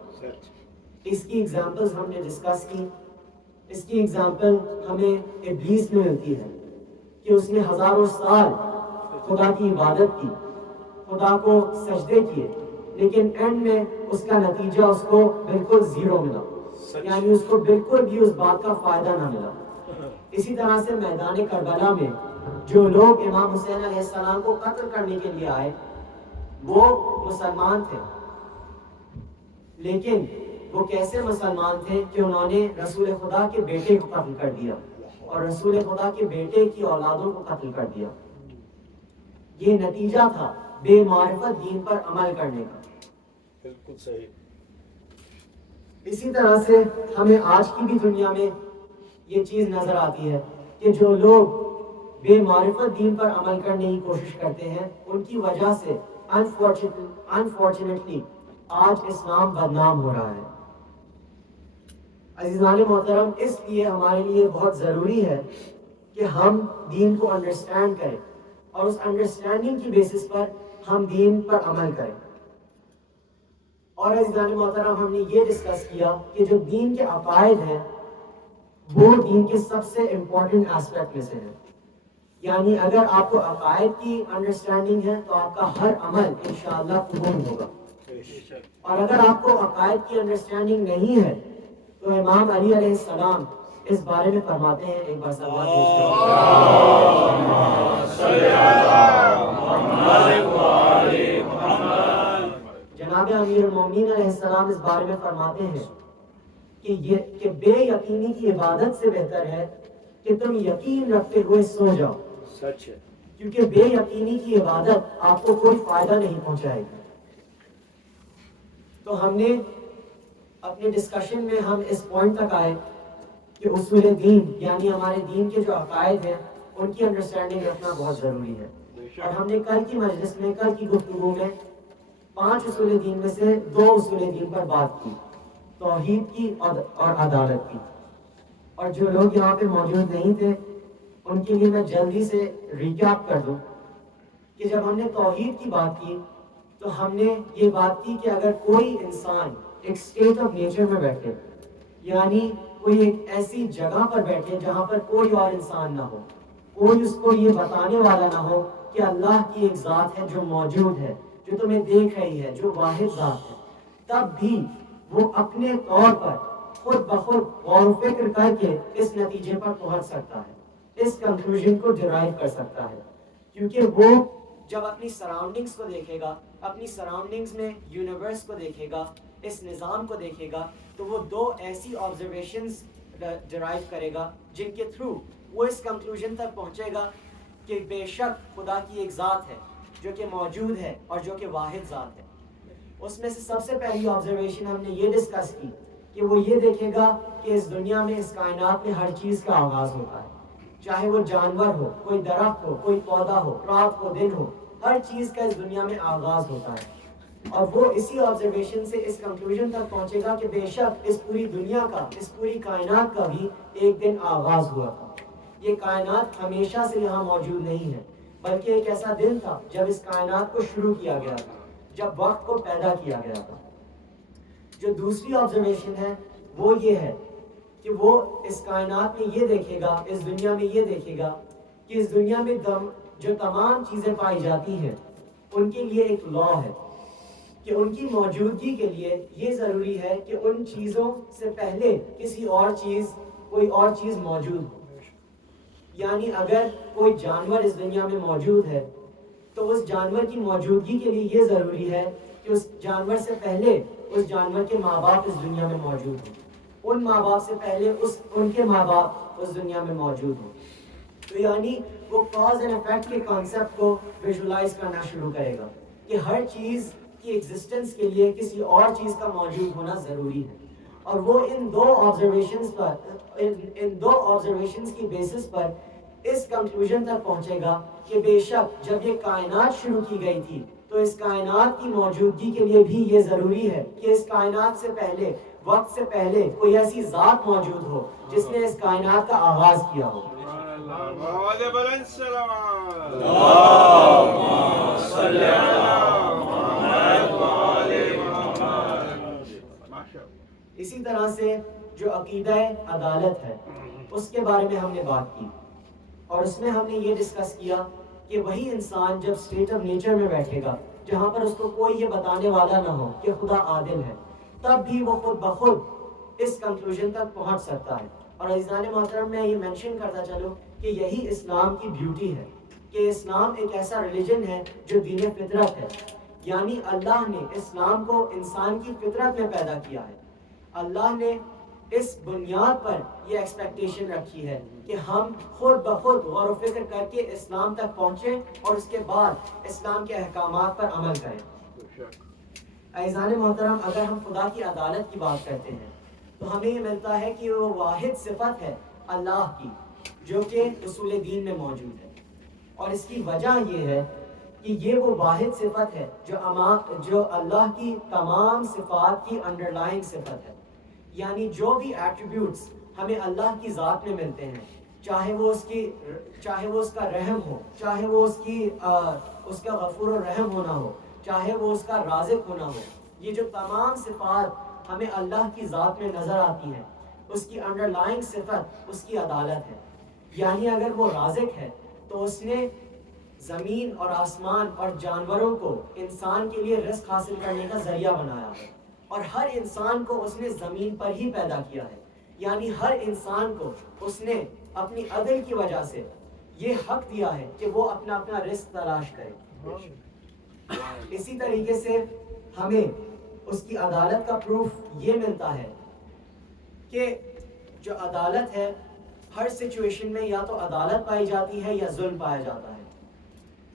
اس کی ایگزامپلز ہم نے ڈسکس کی. اس کی ایگزامپل ہمیں ابلیس میں ملتی ہے کہ اس نے ہزاروں سال خدا کی عبادت کی، خدا کو سجدے کیے، لیکن اینڈ میں اس کا نتیجہ اس کو بالکل زیرو ملا، یعنی اس کو بالکل بھی اس بات کا فائدہ نہ ملا. اسی طرح سے میدان کربلا میں جو لوگ امام حسین علیہ السلام کو قتل کرنے کے لیے آئے وہ مسلمان تھے، لیکن وہ کیسے مسلمان تھے کہ انہوں نے رسول خدا کے بیٹے کو قتل کر دیا اور رسول خدا کے بیٹے کی اولادوں کو قتل کر دیا. یہ نتیجہ تھا بے معرفت دین پر عمل کرنے کا. بالکل صحیح. اسی طرح سے ہمیں آج کی بھی دنیا میں یہ چیز نظر آتی ہے کہ جو لوگ بے معرفت دین پر عمل کرنے کی کوشش کرتے ہیں ان کی وجہ سے انفارچونیٹلی آج اسلام بدنام ہو رہا ہے. عزیزان محترم، اس لیے ہمارے لیے بہت ضروری ہے کہ ہم دین کو انڈرسٹینڈ کریں اور اس انڈرسٹینڈنگ کی بیسس پر ہم دین پر عمل کریں. اور عزیزان محترم، ہم نے یہ ڈسکس کیا کہ جو دین کے عقائد ہیں وہ دین کے سب سے امپورٹنٹ ایسپیکٹ میں سے ہیں. یعنی اگر آپ کو عقائد کی انڈرسٹینڈنگ ہے تو آپ کا ہر عمل انشاءاللہ قبول ہوگا. اور اگر آپ کو عقائد کی انڈرسٹینڈنگ نہیں ہے تو امام علی علیہ السلام اس بارے میں فرماتے ہیں. ایک بار سلوات جناب امیر المومنین علیہ السلام اس بارے میں فرماتے ہیں کہ بے یقینی کی عبادت سے بہتر ہے کہ تم یقین رکھتے ہوئے سو جاؤ. سچ ہے. کیونکہ بے یقینی کی عبادت آپ کو کوئی فائدہ نہیں پہنچائے گی. تو ہم نے اپنے ڈسکشن میں ہم اس پوائنٹ تک آئے کہ اصول دین یعنی ہمارے دین کے جو عقائد ہیں ان کی انڈرسٹینڈنگ رکھنا بہت ضروری ہے. اور ہم نے کل کی مجلس میں کل کی گفتگو میں 5 اصول دین میں سے 2 اصول دین پر بات کی، توحید کی اور عدالت کی. اور جو لوگ یہاں پہ موجود نہیں تھے ان کے لیے میں جلدی سے ریکیپ کر دوں کہ جب ہم نے توحید کی بات کی تو ہم نے یہ بات کی کہ اگر کوئی انسان ایک اسٹیٹ آف نیچر میں بیٹھے، یعنی کوئی ایک ایسی جگہ پر بیٹھے جہاں پر کوئی اور انسان نہ ہو، کوئی اس کو یہ بتانے والا نہ ہو کہ اللہ کی ایک ذات ہے جو موجود ہے، جو تمہیں دیکھ رہی ہے، جو واحد ذات ہے، تب بھی وہ اپنے طور پر خود بخود غور و فکر کر کے اس نتیجے پر پہنچ سکتا ہے، اس کنکلوژن کو ڈرائیو کر سکتا ہے. کیونکہ وہ جب اپنی سراؤنڈنگز کو دیکھے گا، اپنی سراؤنڈنگز میں یونیورس کو دیکھے گا، اس نظام کو دیکھے گا، تو وہ 2 ایسی آبزرویشنز ڈرائیو کرے گا جن کے تھرو وہ اس کنکلوژن تک پہنچے گا کہ بے شک خدا کی ایک ذات ہے جو کہ موجود ہے اور جو کہ واحد ذات ہے. اس میں سے سب سے پہلی آبزرویشن ہم نے یہ ڈسکس کی کہ وہ یہ دیکھے گا کہ اس دنیا میں، اس کائنات میں ہر چیز کا آغاز ہوتا ہے، چاہے وہ جانور ہو، کوئی درخت ہو، کوئی پودا ہو، رات ہو، دن ہو، ہر چیز کا اس دنیا میں آغاز ہوتا ہے. اور وہ اسی آبزرویشن سے اس کنکلوژن تک پہنچے گا کہ بے شک اس پوری دنیا کا، اس پوری کائنات کا بھی ایک دن آغاز ہوا تھا. یہ کائنات ہمیشہ سے یہاں موجود نہیں ہے، بلکہ ایک ایسا دن تھا جب اس کائنات کو شروع کیا گیا تھا، جب وقت کو پیدا کیا گیا تھا. جو دوسری آبزرویشن ہے وہ یہ ہے کہ وہ اس کائنات میں یہ دیکھے گا، اس دنیا میں یہ دیکھے گا کہ اس دنیا میں جو تمام چیزیں پائی جاتی ہیں ان کے لیے ایک لا ہے کہ ان کی موجودگی کے لیے یہ ضروری ہے کہ ان چیزوں سے پہلے کسی اور چیز، کوئی اور چیز موجود ہو. یعنی اگر کوئی جانور اس دنیا میں موجود ہے تو اس جانور کی موجودگی کے لیے یہ ضروری ہے کہ اس جانور سے پہلے اس جانور کے ماں باپ اس دنیا میں موجود ہوں، ان ماں باپ سے پہلے ان کے ماں باپ اس دنیا میں موجود ہوں. تو یعنی وہ کاز اینڈ افیکٹ کے کانسیپٹ کو ویژولائز کرنا شروع کرے گا کہ ہر چیز کی ایگزسٹنس کے لیے کسی اور چیز کا موجود ہونا ضروری ہے. اور وہ ان 2 آبزرویشنز کی بیسس پر اس کنکلوژن تک پہنچے گا کہ بے شک جب یہ کائنات شروع کی گئی تھی تو اس کائنات کی موجودگی کے لیے بھی یہ ضروری ہے کہ اس کائنات سے پہلے، وقت سے پہلے کوئی ایسی ذات موجود ہو جس نے اس کائنات کا آغاز کیا ہو. اسی طرح سے جو عقیدہ عدالت ہے اس کے بارے میں ہم نے بات کی، اور اس میں ہم نے یہ ڈسکس کیا کہ وہی انسان جب اسٹیٹ آف نیچر میں بیٹھے گا جہاں پر اس کو کوئی یہ بتانے والا نہ ہو کہ خدا عادل ہے، تب بھی وہ خود بخود اس کنکلوژن تک پہنچ سکتا ہے. اور عزیزان محترم، میں یہ مینشن کرتا چلوں کہ یہی اسلام کی بیوٹی ہے کہ اسلام ایک ایسا ریلیجن ہے جو دین فطرت ہے. یعنی اللہ نے اسلام کو انسان کی فطرت میں پیدا کیا ہے. اللہ نے اس بنیاد پر یہ ایکسپیکٹیشن رکھی ہے کہ ہم خود بخود غور و فکر کر کے اسلام تک پہنچیں اور اس کے بعد اسلام کے احکامات پر عمل کریں. عزیزان محترم، اگر ہم خدا کی عدالت کی بات کرتے ہیں تو ہمیں یہ ملتا ہے کہ وہ واحد صفت ہے اللہ کی جو کہ اصول دین میں موجود ہے. اور اس کی وجہ یہ ہے کہ یہ وہ واحد صفت ہے جو اللہ کی تمام صفات کی انڈرلائنگ صفت ہے. یعنی جو بھی ایٹریبیوٹس ہمیں اللہ کی ذات میں ملتے ہیں، چاہے وہ اس کا رحم ہو، چاہے وہ اس کا غفور و رحم ہونا ہو، چاہے وہ اس کا رازق ہونا ہو، یہ جو تمام صفات ہمیں اللہ کی ذات میں نظر آتی ہیں، اس کی انڈرلائنگ صفت اس کی عدالت ہے. یعنی اگر وہ رازق ہے تو اس نے زمین اور آسمان اور جانوروں کو انسان کے لیے رزق حاصل کرنے کا ذریعہ بنایا ہے، اور ہر انسان کو اس نے زمین پر ہی پیدا کیا ہے. یعنی ہر انسان کو اس نے اپنی عدل کی وجہ سے یہ حق دیا ہے کہ وہ اپنا اپنا رزق تلاش کرے. اسی طریقے سے ہمیں اس کی عدالت کا پروف یہ ملتا ہے کہ جو عدالت ہے ہر سچویشن میں یا تو عدالت پائی جاتی ہے یا ظلم پایا جاتا ہے.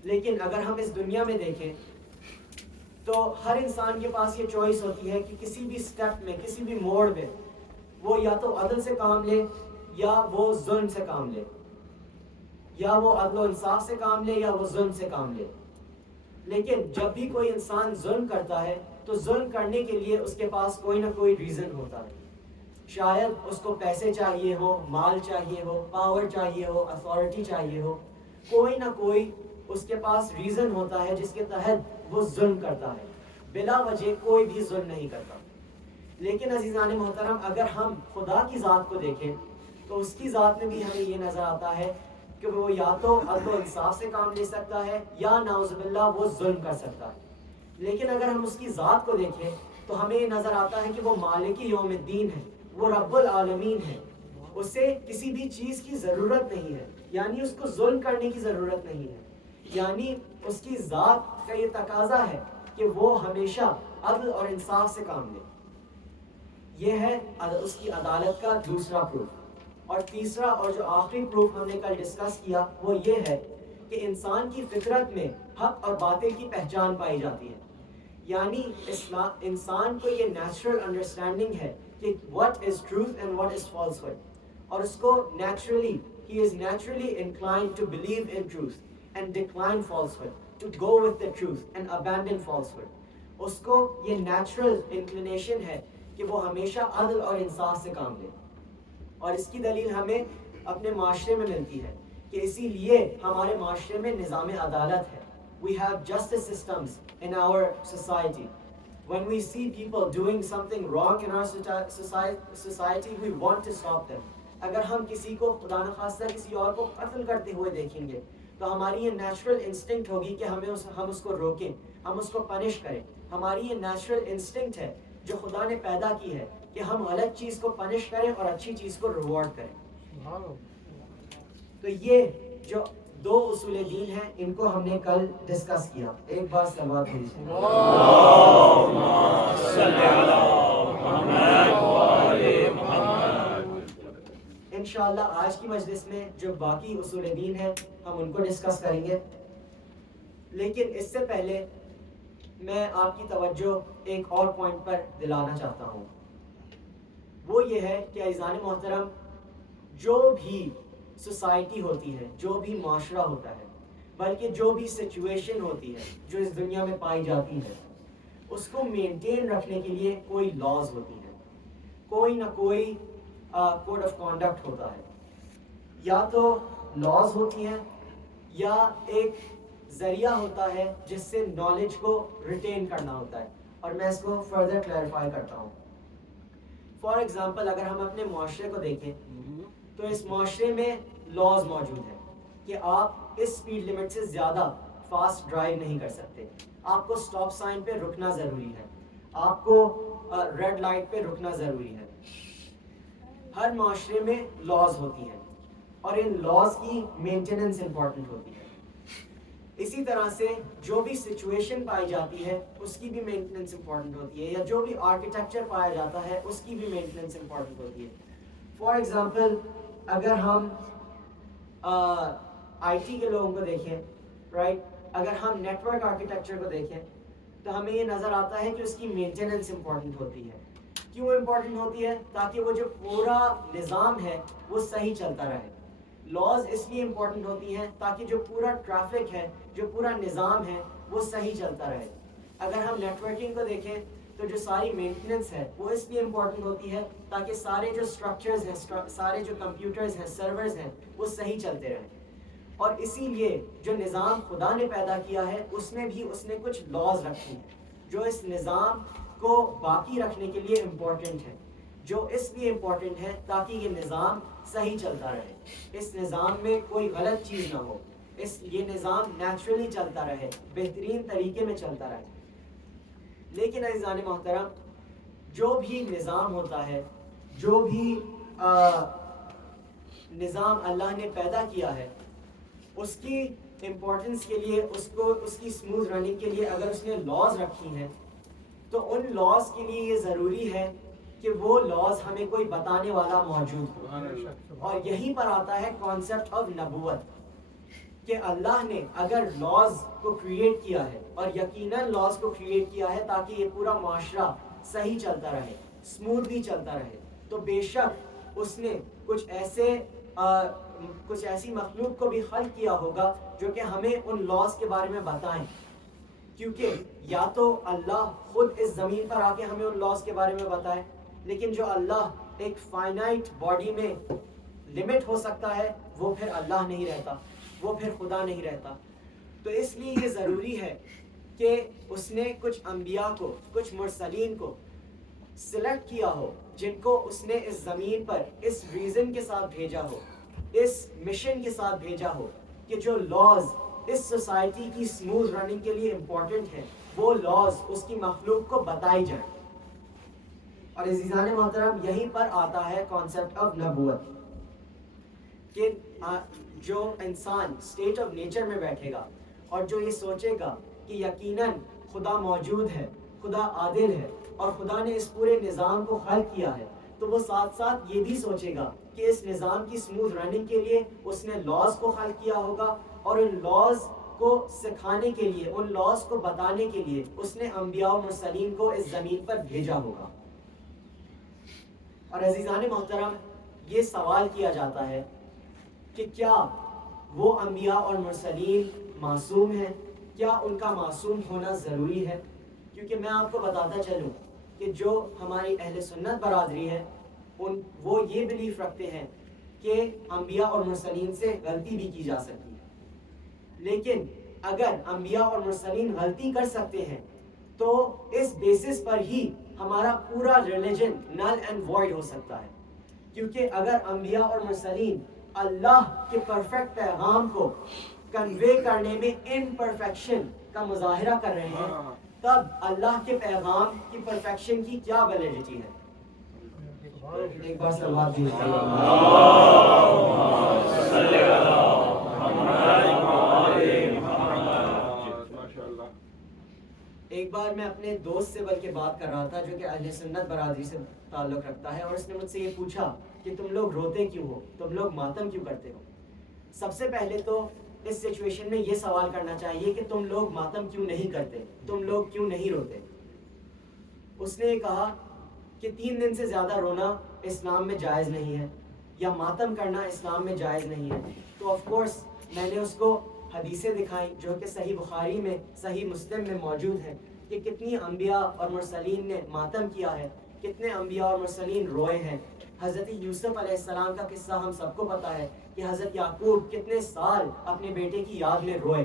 لیکن اگر ہم اس دنیا میں دیکھیں تو ہر انسان کے پاس یہ چوائس ہوتی ہے کہ کسی بھی سٹیپ میں، کسی بھی موڑ میں وہ یا تو عدل سے کام لے یا وہ ظلم سے کام لے، یا وہ عدل و انصاف سے کام لے یا وہ ظلم سے کام لے. لیکن جب بھی کوئی انسان ظلم کرتا ہے تو ظلم کرنے کے لیے اس کے پاس کوئی نہ کوئی ریزن ہوتا ہے. شاید اس کو پیسے چاہیے ہو، مال چاہیے ہو، پاور چاہیے ہو، اتھارٹی چاہیے ہو، کوئی نہ کوئی اس کے پاس ریزن ہوتا ہے جس کے تحت وہ ظلم کرتا ہے. بلا وجہ کوئی بھی ظلم نہیں کرتا. لیکن عزیزان محترم، اگر ہم خدا کی ذات کو دیکھیں تو اس کی ذات میں بھی ہمیں یہ نظر آتا ہے کہ وہ یا تو عدل و انصاف سے کام لے سکتا ہے یا نعوذ باللہ وہ ظلم کر سکتا ہے. لیکن اگر ہم اس کی ذات کو دیکھیں تو ہمیں یہ نظر آتا ہے کہ وہ مالک یوم الدین ہے، وہ رب العالمین ہے. اسے کسی بھی چیز کی ضرورت نہیں ہے، یعنی اس کو ظلم کرنے کی ضرورت نہیں ہے. یعنی اس کی ذات کا یہ تقاضا ہے کہ وہ ہمیشہ عدل اور انصاف سے کام لے. یہ ہے اس کی عدالت کا دوسرا پروف. اور تیسرا اور جو آخری پروف ہم نے کل ڈسکس کیا وہ یہ ہے کہ انسان کی فطرت میں حق اور باطل کی پہچان پائی جاتی ہے. یعنی انسان کو یہ نیچرل انڈرسٹینڈنگ ہے کہ what is truth and what is falsehood, اور اس کو he is naturally inclined to believe in truth and decline falsehood, to go with the truth and abandon falsehood. اس کو یہ نیچرل انکلینیشن ہے کہ وہ ہمیشہ عدل اور انصاف سے کام لے. اور اس کی دلیل ہمیں اپنے معاشرے میں ملتی ہے کہ اسی لیے ہمارے معاشرے میں نظام عدالت ہے. We have justice systems in our society. When we see people doing something wrong in our society, we want to stop them. اگر ہم کسی کو خدا نخواستہ کسی اور کو قتل کرتے ہوئے دیکھیں گے تو ہماری یہ نیچرل انسٹنکٹ ہوگی کہ ہم اس کو روکیں، ہم اس کو پنش کریں. ہماری یہ نیچرل انسٹنکٹ ہے جو خدا نے پیدا کی ہے کہ ہم غلط چیز کو پنش کریں اور اچھی چیز کو ریوارڈ کریں. تو یہ جو دو اصول دین ہیں ان کو ہم نے کل ڈسکس کیا. ایک بار صلوات بھیجیں. انشاءاللہ آج کی مجلس میں جو باقی اصول دین ہیں ہم ان کو ڈسکس کریں گے. لیکن اس سے پہلے میں آپ کی توجہ ایک اور پوائنٹ پر دلانا چاہتا ہوں. وہ یہ ہے کہ عزیزان محترم، جو بھی سوسائٹی ہوتی ہے، جو بھی معاشرہ ہوتا ہے، بلکہ جو بھی سچویشن ہوتی ہے جو اس دنیا میں پائی جاتی ہے، اس کو مینٹین رکھنے کے لیے کوئی لاز ہوتی ہیں، کوئی نہ کوئی کوڈ آف کانڈکٹ ہوتا ہے. یا تو لاز ہوتی ہیں یا ایک ذریعہ ہوتا ہے جس سے نالج کو ریٹین کرنا ہوتا ہے. اور میں اس کو فردر کلیریفائی کرتا ہوں. فار ایگزامپل اگر ہم اپنے معاشرے کو دیکھیں تو اس معاشرے میں لاز موجود ہیں کہ آپ اس سپیڈ لمٹ سے زیادہ فاسٹ ڈرائیو نہیں کر سکتے. آپ کو سٹاپ سائن پہ رکنا ضروری ہے، آپ کو ریڈ لائٹ پہ رکنا ضروری ہے. ہر معاشرے میں لاز ہوتی ہیں اور ان لاز کی مینٹیننس امپورٹنٹ ہوتی ہے. اسی طرح سے جو بھی سچویشن پائی جاتی ہے اس کی بھی مینٹیننس امپورٹنٹ ہوتی ہے، یا جو بھی آرکیٹیکچر پایا جاتا ہے اس کی بھی مینٹیننس امپورٹنٹ ہوتی ہے. فار ایگزامپل اگر ہم آئی ٹی کے لوگوں کو دیکھیں، رائٹ، اگر ہم نیٹ ورک آرکیٹیکچر کو دیکھیں تو ہمیں یہ نظر آتا ہے کہ اس کی مینٹیننس امپورٹنٹ ہوتی ہے. کیوں امپورٹنٹ ہوتی ہے؟ تاکہ وہ جو پورا نظام ہے وہ صحیح چلتا رہے. لاز اس لیے امپورٹنٹ ہوتی ہیں تاکہ جو پورا ٹریفک ہے، جو پورا نظام ہے وہ صحیح چلتا رہے. اگر ہم نیٹ ورکنگ کو دیکھیں تو جو ساری مینٹیننس ہے وہ اس لیے امپورٹنٹ ہوتی ہے تاکہ سارے جو اسٹرکچرز ہیں، سارے جو کمپیوٹرز ہیں، سرورز ہیں، وہ صحیح چلتے رہیں. اور اسی لیے جو نظام خدا نے پیدا کیا ہے اس میں بھی اس نے کچھ لاز رکھی ہیں جو اس نظام کو باقی رکھنے کے لیے امپورٹنٹ ہے، جو اس لیے امپورٹنٹ ہے تاکہ یہ نظام صحیح چلتا رہے، اس نظام میں کوئی غلط چیز نہ ہو، یہ نظام نیچرلی چلتا رہے، بہترین طریقے میں چلتا رہے. لیکن عزیزان محترم، جو بھی نظام ہوتا ہے، جو بھی نظام اللہ نے پیدا کیا ہے، اس کی امپورٹنس کے لیے، اس کی اسموتھ رننگ کے لیے اگر اس نے لاز رکھی ہیں تو ان لاز کے لیے یہ ضروری ہے کہ وہ لاز ہمیں کوئی بتانے والا موجود ہو. اور یہیں پر آتا ہے کانسیپٹ آف نبوت، کہ اللہ نے اگر لاز کو کریٹ کیا ہے، اور یقیناً لاز کو کریٹ کیا ہے تاکہ یہ پورا معاشرہ صحیح چلتا رہے، اسموتھلی چلتا رہے، تو بے شک اس نے کچھ ایسی مخلوق کو بھی خلق کیا ہوگا جو کہ ہمیں ان لاز کے بارے میں بتائیں. کیونکہ یا تو اللہ خود اس زمین پر آ کے ہمیں ان لاز کے بارے میں بتائے، لیکن جو اللہ ایک فائنائٹ باڈی میں لمٹ ہو سکتا ہے وہ پھر اللہ نہیں رہتا، وہ پھر خدا نہیں رہتا. تو اس لیے یہ ضروری ہے کہ اس نے کچھ انبیاء کو، کچھ مرسلین کو سلیکٹ کیا ہو جن کو اس نے اس زمین پر اس ریزن کے ساتھ بھیجا ہو، اس مشن کے ساتھ بھیجا ہو کہ جو لاز اس سوسائٹی کی اسموتھ رننگ کے لیے امپورٹنٹ ہیں وہ لاز اس کی مخلوق کو بتائی جائیں. اور عزیزان محترم، یہیں پر آتا ہے کانسیپٹ آف نبوت، کہ جو انسان اسٹیٹ آف نیچر میں بیٹھے گا اور جو یہ سوچے گا کہ یقیناً خدا موجود ہے، خدا عادل ہے اور خدا نے اس پورے نظام کو خلق کیا ہے، تو وہ ساتھ ساتھ یہ بھی سوچے گا کہ اس نظام کی اسموتھ رننگ کے لیے اس نے لاز کو خلق کیا ہوگا، اور ان لاز کو سکھانے کے لیے، ان لاز کو بتانے کے لیے اس نے انبیاء و مرسلین کو اس زمین پر بھیجا ہوگا. اور عزیزان محترم، یہ سوال کیا جاتا ہے کہ کیا وہ انبیاء اور مرسلین معصوم ہیں؟ کیا ان کا معصوم ہونا ضروری ہے؟ کیونکہ میں آپ کو بتاتا چلوں کہ جو ہماری اہل سنت برادری ہے وہ یہ بلیف رکھتے ہیں کہ انبیاء اور مرسلین سے غلطی بھی کی جا سکتی ہے. لیکن اگر انبیاء اور مرسلین غلطی کر سکتے ہیں تو اس بیسس پر ہی ہمارا پورا ریلیجن نل اینڈ وائڈ ہو سکتا ہے. کیونکہ اگر انبیاء اور مرسلین اللہ کے پرفیکٹ پیغام کو کنوے کرنے میں امپرفیکشن کا مظاہرہ کر رہے ہیں، تب اللہ کے پیغام کی پرفیکشن کی کیا ویلیڈیٹی ہے؟ ایک بار سلوات دیجیے. ایک بار میں اپنے دوست سے بلکہ بات کر رہا تھا جو کہ اہل سنت برادری سے تعلق رکھتا ہے، اور اس نے مجھ سے یہ پوچھا کہ تم لوگ روتے کیوں ہو، تم لوگ ماتم کیوں کرتے ہو. سب سے پہلے تو اس سچویشن میں یہ سوال کرنا چاہیے کہ تم لوگ ماتم کیوں نہیں کرتے، تم لوگ کیوں نہیں روتے. اس نے یہ کہا کہ 3 دن سے زیادہ رونا اسلام میں جائز نہیں ہے، یا ماتم کرنا اسلام میں جائز نہیں ہے. تو آف کورس میں نے اس کو حدیثیں دکھائیں جو کہ صحیح بخاری میں، صحیح مسلم میں موجود ہیں، کہ کتنی انبیاء اور مرسلین نے ماتم کیا ہے، کتنے انبیاء اور مرسلین روئے ہیں. حضرت یوسف علیہ السلام کا قصہ ہم سب کو پتہ ہے کہ حضرت یعقوب کتنے سال اپنے بیٹے کی یاد میں روئے.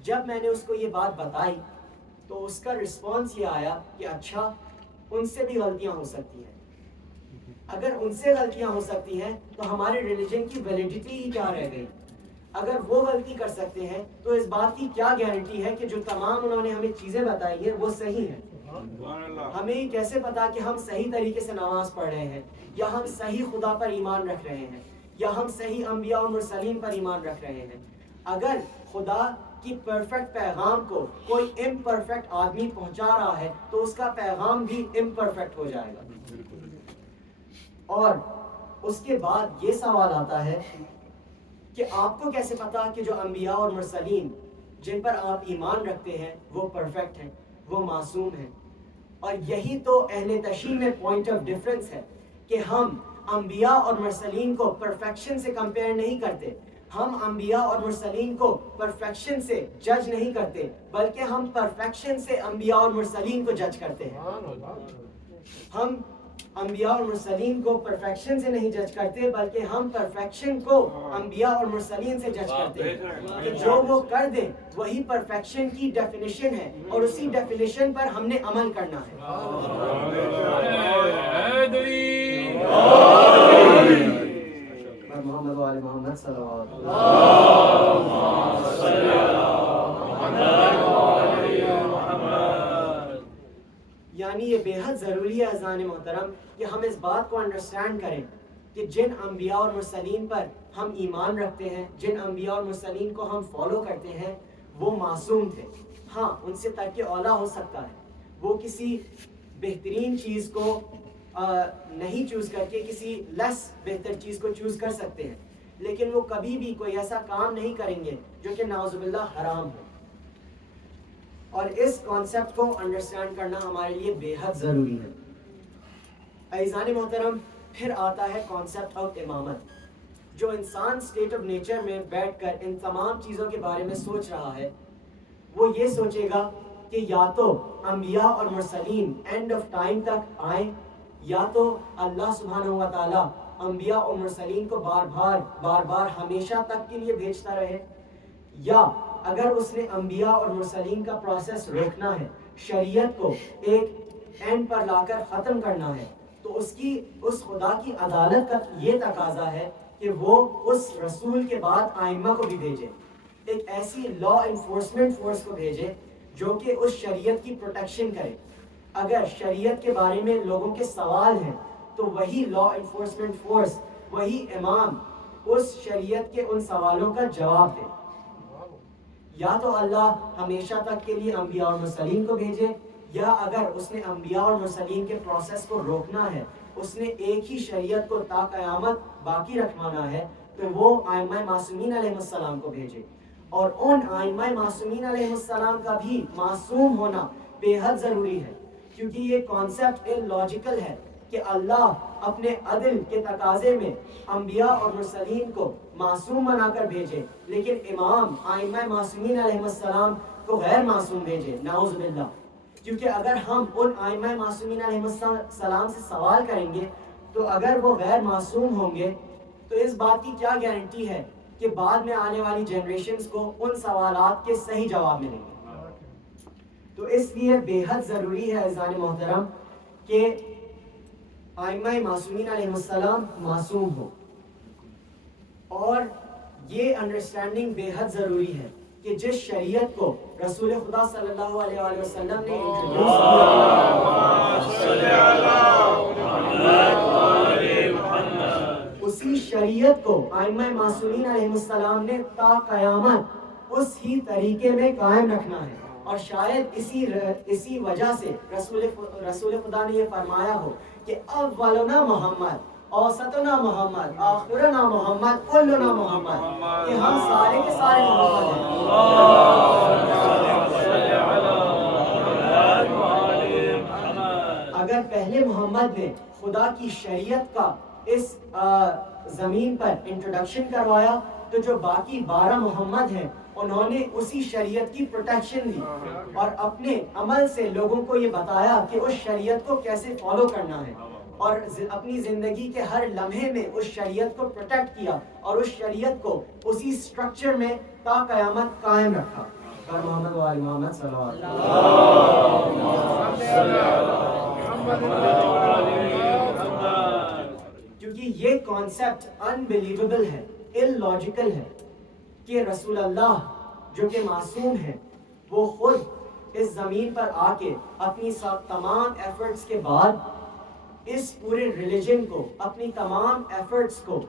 جب میں نے اس کو یہ بات بتائی تو اس کا رسپانس یہ آیا کہ اچھا، ان سے بھی غلطیاں ہو سکتی ہیں. اگر ان سے غلطیاں ہو سکتی ہیں تو ہمارے ریلیجن کی ویلیڈیٹی ہی کیا رہ گئی؟ اگر وہ غلطی کر سکتے ہیں تو اس بات کی کیا گارنٹی ہے کہ جو تمام انہوں نے ہمیں چیزیں بتائی ہیں وہ صحیح ہیں؟ ہمیں یہ کیسے پتا کہ ہم صحیح طریقے سے نماز پڑھ رہے ہیں، یا ہم صحیح خدا پر ایمان رکھ رہے ہیں، یا ہم صحیح انبیاء اور مرسلین پر ایمان رکھ رہے ہیں؟ اگر خدا کی پرفیکٹ پیغام کو کوئی امپرفیکٹ آدمی پہنچا رہا ہے تو اس کا پیغام بھی امپرفیکٹ ہو جائے گا. اور اس کے بعد یہ سوال آتا ہے کہ آپ کو کیسے پتا کہ جو انبیاء اور مرسلین جن پر آپ ایمان رکھتے ہیں وہ پرفیکٹ ہیں، وہ معصوم ہیں؟ اور یہی تو اہل تشیع میں پوائنٹ آف ڈفرنس ہے کہ ہم انبیاء اور مرسلین کو پرفیکشن سے کمپیئر نہیں کرتے، ہم انبیاء اور مرسلین کو پرفیکشن سے جج نہیں کرتے، بلکہ ہم پرفیکشن سے انبیاء اور مرسلین کو جج کرتے ہیں۔ ہم انبیاء اور مرسلین کو پرفیکشن سے نہیں جج کرتے، بلکہ ہم پرفیکشن کو انبیاء اور مرسلین سے جج کرتے ہیں کہ جو وہ کر دیں وہی پرفیکشن کی ڈیفینیشن ہے، اور اسی ڈیفینیشن پر ہم نے عمل کرنا ہے۔ محمد و آل محمد صلوات یعنی یہ بے حد ضروری ہے عزیزان محترم کہ ہم اس بات کو انڈرسٹینڈ کریں کہ جن انبیاء اور مرسلین پر ہم ایمان رکھتے ہیں، جن انبیاء اور مرسلین کو ہم فالو کرتے ہیں، وہ معصوم تھے۔ ہاں، ان سے ترک اولا ہو سکتا ہے، وہ کسی بہترین چیز کو نہیں چوز کر کے کسی لیس بہتر چیز کو چوز کر سکتے ہیں، لیکن وہ کبھی بھی کوئی ایسا کام نہیں کریں گے جو کہ نعوذ باللہ حرام ہو۔ اور اس کانسیپٹ کو انڈرسٹینڈ کرنا ہمارے لیے بے حد ضروری ہے۔ عزیزان محترم، پھر آتا ہے کانسیپٹ آف امامت۔ جو انسان سٹیٹ آف نیچر میں بیٹھ کر ان تمام چیزوں کے بارے میں سوچ رہا ہے، وہ یہ سوچے گا کہ یا تو انبیاء اور مرسلین اینڈ آف ٹائم تک آئیں، یا تو اللہ سبحانہ و تعالیٰ انبیاء اور مرسلین کو بار بار ہمیشہ تک کے لیے بھیجتا رہے، یا اگر اس نے انبیاء اور مرسلین کا پروسیس روکنا ہے، شریعت کو ایک اینڈ پر لا کر ختم کرنا ہے، تو اس خدا کی عدالت کا یہ تقاضا ہے کہ وہ اس رسول کے بعد آئمہ کو بھی بھیجے، ایک ایسی لا انفورسمنٹ فورس کو بھیجے جو کہ اس شریعت کی پروٹیکشن کرے۔ اگر شریعت کے بارے میں لوگوں کے سوال ہیں تو وہی لا انفورسمنٹ فورس، وہی امام اس شریعت کے ان سوالوں کا جواب دے۔ یا تو اللہ ہمیشہ تک کے لیے انبیاء اور مرسلین کو بھیجے، یا اگر اس نے انبیاء اور مرسلین کے پروسیس کو روکنا ہے، اس نے ایک ہی شریعت کو تا قیامت باقی رکھوانا ہے، تو وہ آئمہ معصومین علیہ السلام کو بھیجے۔ اور ان آئمہ معصومین علیہ السلام کا بھی معصوم ہونا بے حد ضروری ہے، کیونکہ یہ کانسیپٹ لاجیکل ہے کہ اللہ اپنے عدل کے تقاضے میں انبیاء اور مرسلین کو معصوم بنا کر بھیجے، لیکن امام آئمہ معصومین علیہ السلام کو غیر معصوم بھیجے، نعوذ باللہ۔ کیونکہ اگر ہم ان آئمہ معصومین علیہ السلام سے سوال کریں گے تو اگر وہ غیر معصوم ہوں گے تو اس بات کی کیا گارنٹی ہے کہ بعد میں آنے والی جنریشنز کو ان سوالات کے صحیح جواب ملیں گے؟ تو اس لیے بے حد ضروری ہے عزیزان محترم کہ آئمہ معصومین علیہ السلام معصوم ہو، اور یہ انڈرسٹینڈنگ بے حد ضروری ہے کہ جس شریعت کو رسول خدا صلی اللہ علیہ وآلہ وسلم نے انٹروڈیوس کیا، اسی شریعت کو آئمہ معصومین علیہ السلام نے تا قیامت اس ہی طریقے میں قائم رکھنا ہے۔ اور شاید اسی وجہ سے رسول خدا نے یہ فرمایا ہو کہ اولنا محمد، اوسطنا محمد، آخرنا محمد، کلنا محمد، کہ ہم سارے کے سارے محمد ہیں۔ اگر پہلے محمد نے خدا کی شریعت کا اس زمین پر انٹروڈکشن کروایا تو جو باقی 12 محمد ہیں انہوں نے اسی شریعت کی پروٹیکشن دی اور اپنے عمل سے لوگوں کو یہ بتایا کہ اس شریعت کو کیسے فالو کرنا ہے، اور اپنی زندگی کے ہر لمحے میں اس شریعت کو پروٹیکٹ کیا اور اس شریعت کو اسی سٹرکچر میں تا قیامت قائم رکھا۔ اور محمد و آل محمد صلی اللہ علیہ وسلم، کیونکہ یہ کانسیپٹ انبلیویبل ہے، اللاجیکل ہے کہ رسول اللہ جو کہ معصوم ہے وہ خود اس زمین پر آ کے اپنی تمام ایفرٹس کے بعد اس پورے ریلیجن کو، اپنی تمام ایفرٹس کو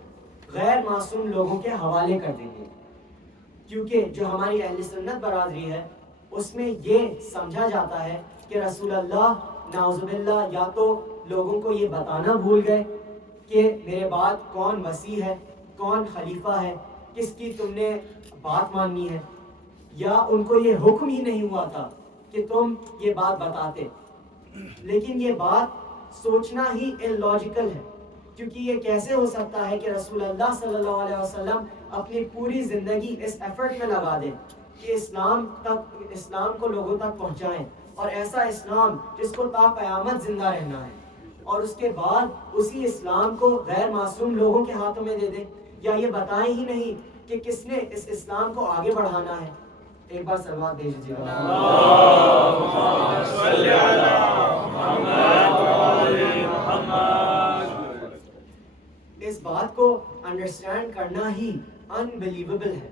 غیر معصوم لوگوں کے حوالے کر دیں گے، کیونکہ جو ہماری اہل سنت برادری ہے اس میں یہ سمجھا جاتا ہے کہ رسول اللہ نعوذ باللہ یا تو لوگوں کو یہ بتانا بھول گئے کہ میرے بعد کون وصی ہے، کون خلیفہ ہے، کس کی تم نے بات ماننی ہے، یا ان کو یہ حکم ہی نہیں ہوا تھا کہ تم یہ بات بتاتے، لیکن یہ بات سوچنا ہی illogical ہے، کیونکہ یہ کیسے ہو سکتا ہے کہ رسول اللہ صلی اللہ علیہ وسلم اپنی پوری زندگی اس ایفرٹ میں لگا دیں کہ اسلام کو لوگوں تک پہنچائیں، اور ایسا اسلام جس کو تا قیامت زندہ رہنا ہے، اور اس کے بعد اسی اسلام کو غیر معصوم لوگوں کے ہاتھوں میں دے دیں، یا یہ بتائیں ہی نہیں کہ کس نے اس اسلام کو آگے بڑھانا ہے۔ ایک بار صلوات دے دیجیے گا۔ اس بات کو انڈرسٹینڈ کرنا ہی انبلیویبل ہے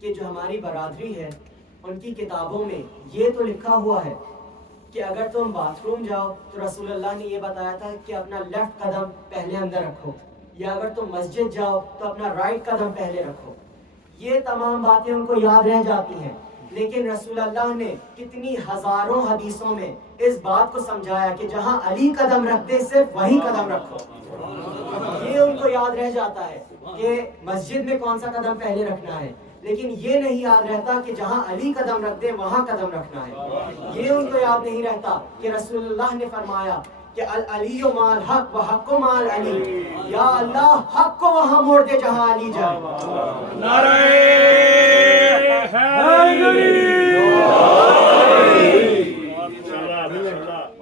کہ جو ہماری برادری ہے ان کی کتابوں میں یہ تو لکھا ہوا ہے کہ اگر تم باتھ روم جاؤ تو رسول اللہ نے یہ بتایا تھا کہ اپنا لیفٹ قدم پہلے اندر رکھو، یا اگر تم مسجد جاؤ تو اپنا رائٹ قدم پہلے رکھو۔ یہ تمام باتیں ان کو یاد رہ جاتی ہیں، لیکن رسول اللہ نے کتنی ہزاروں حدیثوں میں اس بات کو سمجھایا کہ جہاں علی قدم رکھ دے صرف وہی قدم رکھو۔ یہ ان کو یاد رہ جاتا ہے کہ مسجد میں کون سا قدم پہلے رکھنا ہے، لیکن یہ نہیں یاد رہتا کہ جہاں علی قدم رکھ دے وہاں قدم رکھنا ہے۔ یہ ان کو یاد نہیں رہتا کہ رسول اللہ نے فرمایا کہ العلی مع الحق و حق مع العلی، یا اللہ حق کو وہاں موڑ دے جہاں علی جائے۔ نعرہ حیدری!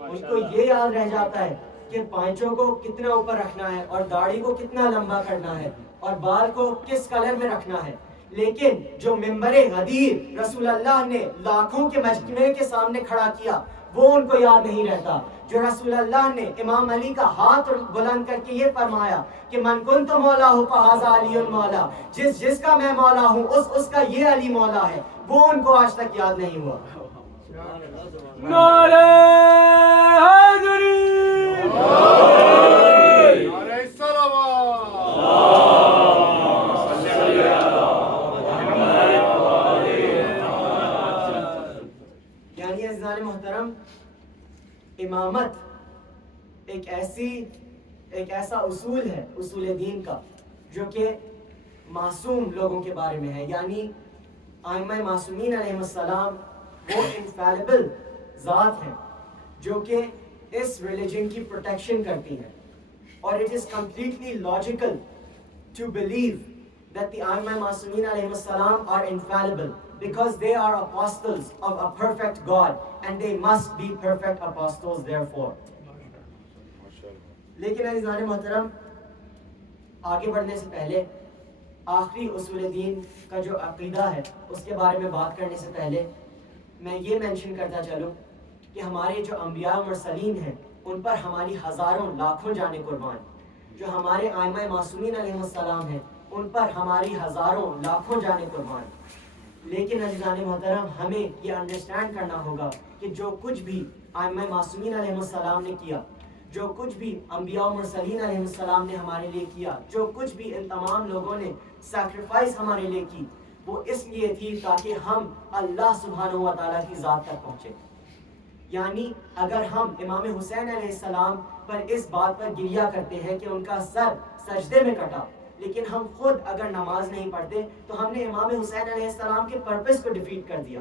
ان کو یہ یاد رہ جاتا ہے کہ پانچوں کو کتنا اوپر رکھنا ہے، اور داڑھی کو کتنا لمبا کرنا ہے، اور بال کو کس کلر میں رکھنا ہے، لیکن جو ممبر غدیر رسول اللہ نے لاکھوں کے مجمع کے سامنے کھڑا کیا وہ ان کو یاد نہیں رہتا۔ جو رسول اللہ نے امام علی کا ہاتھ بلند کر کے یہ فرمایا کہ من کنت مولا ہوں فہذا علی مولا، جس کا میں مولا ہوں اس کا یہ علی مولا ہے، وہ ان کو آج تک یاد نہیں ہوا۔ نعرہ حیدری! یعنی عزیزان محترم، امامت ایک ایسا اصول ہے، اصول دین کا، جو کہ معصوم لوگوں کے بارے میں ہے۔ یعنی ائمہ معصومین علیہ السلام وہ انفیلیبل ذات ہیں جو کہ اس ریلیجن کی پروٹیکشن کرتی ہیں، اور it is completely logical to believe that the ائمہ معصومین علیہ السلام are infallible because they are apostles of a perfect God and they must be perfect apostles therefore۔ لیکن عزیزان محترم، آگے بڑھنے سے پہلے آخری اصول دین کا جو عقیدہ ہے اس کے بارے میں بات کرنے سے پہلے میں یہ مینشن کرتا چلوں کہ ہمارے جو انبیاء و مرسلین ہیں ان پر ہماری ہزاروں لاکھوں جانیں قربان۔ جو ہمارے ائمہ معصومین علیہ السلام ہیں ان پر ہماری ہزاروں لاکھوں جانیں قربان۔ لیکن عزیزان محترم، ہمیں یہ انڈرسٹینڈ کرنا ہوگا کہ جو کچھ بھی ائمہ معصومین علیہ السلام نے کیا، جو کچھ بھی انبیاء و مرسلین علیہ السلام نے ہمارے لیے کیا، جو کچھ بھی ان تمام لوگوں نے سیکریفائس ہمارے لیے کی، وہ اس لیے تھی تاکہ ہم اللہ سبحانہ و تعالیٰ کی ذات تک پہنچے۔ یعنی اگر ہم امام حسین علیہ السلام پر اس بات پر گریہ کرتے ہیں کہ ان کا سر سجدے میں کٹا، لیکن ہم خود اگر نماز نہیں پڑھتے تو ہم نے امام حسین علیہ السلام کے پرپس کو ڈیفیٹ کر دیا،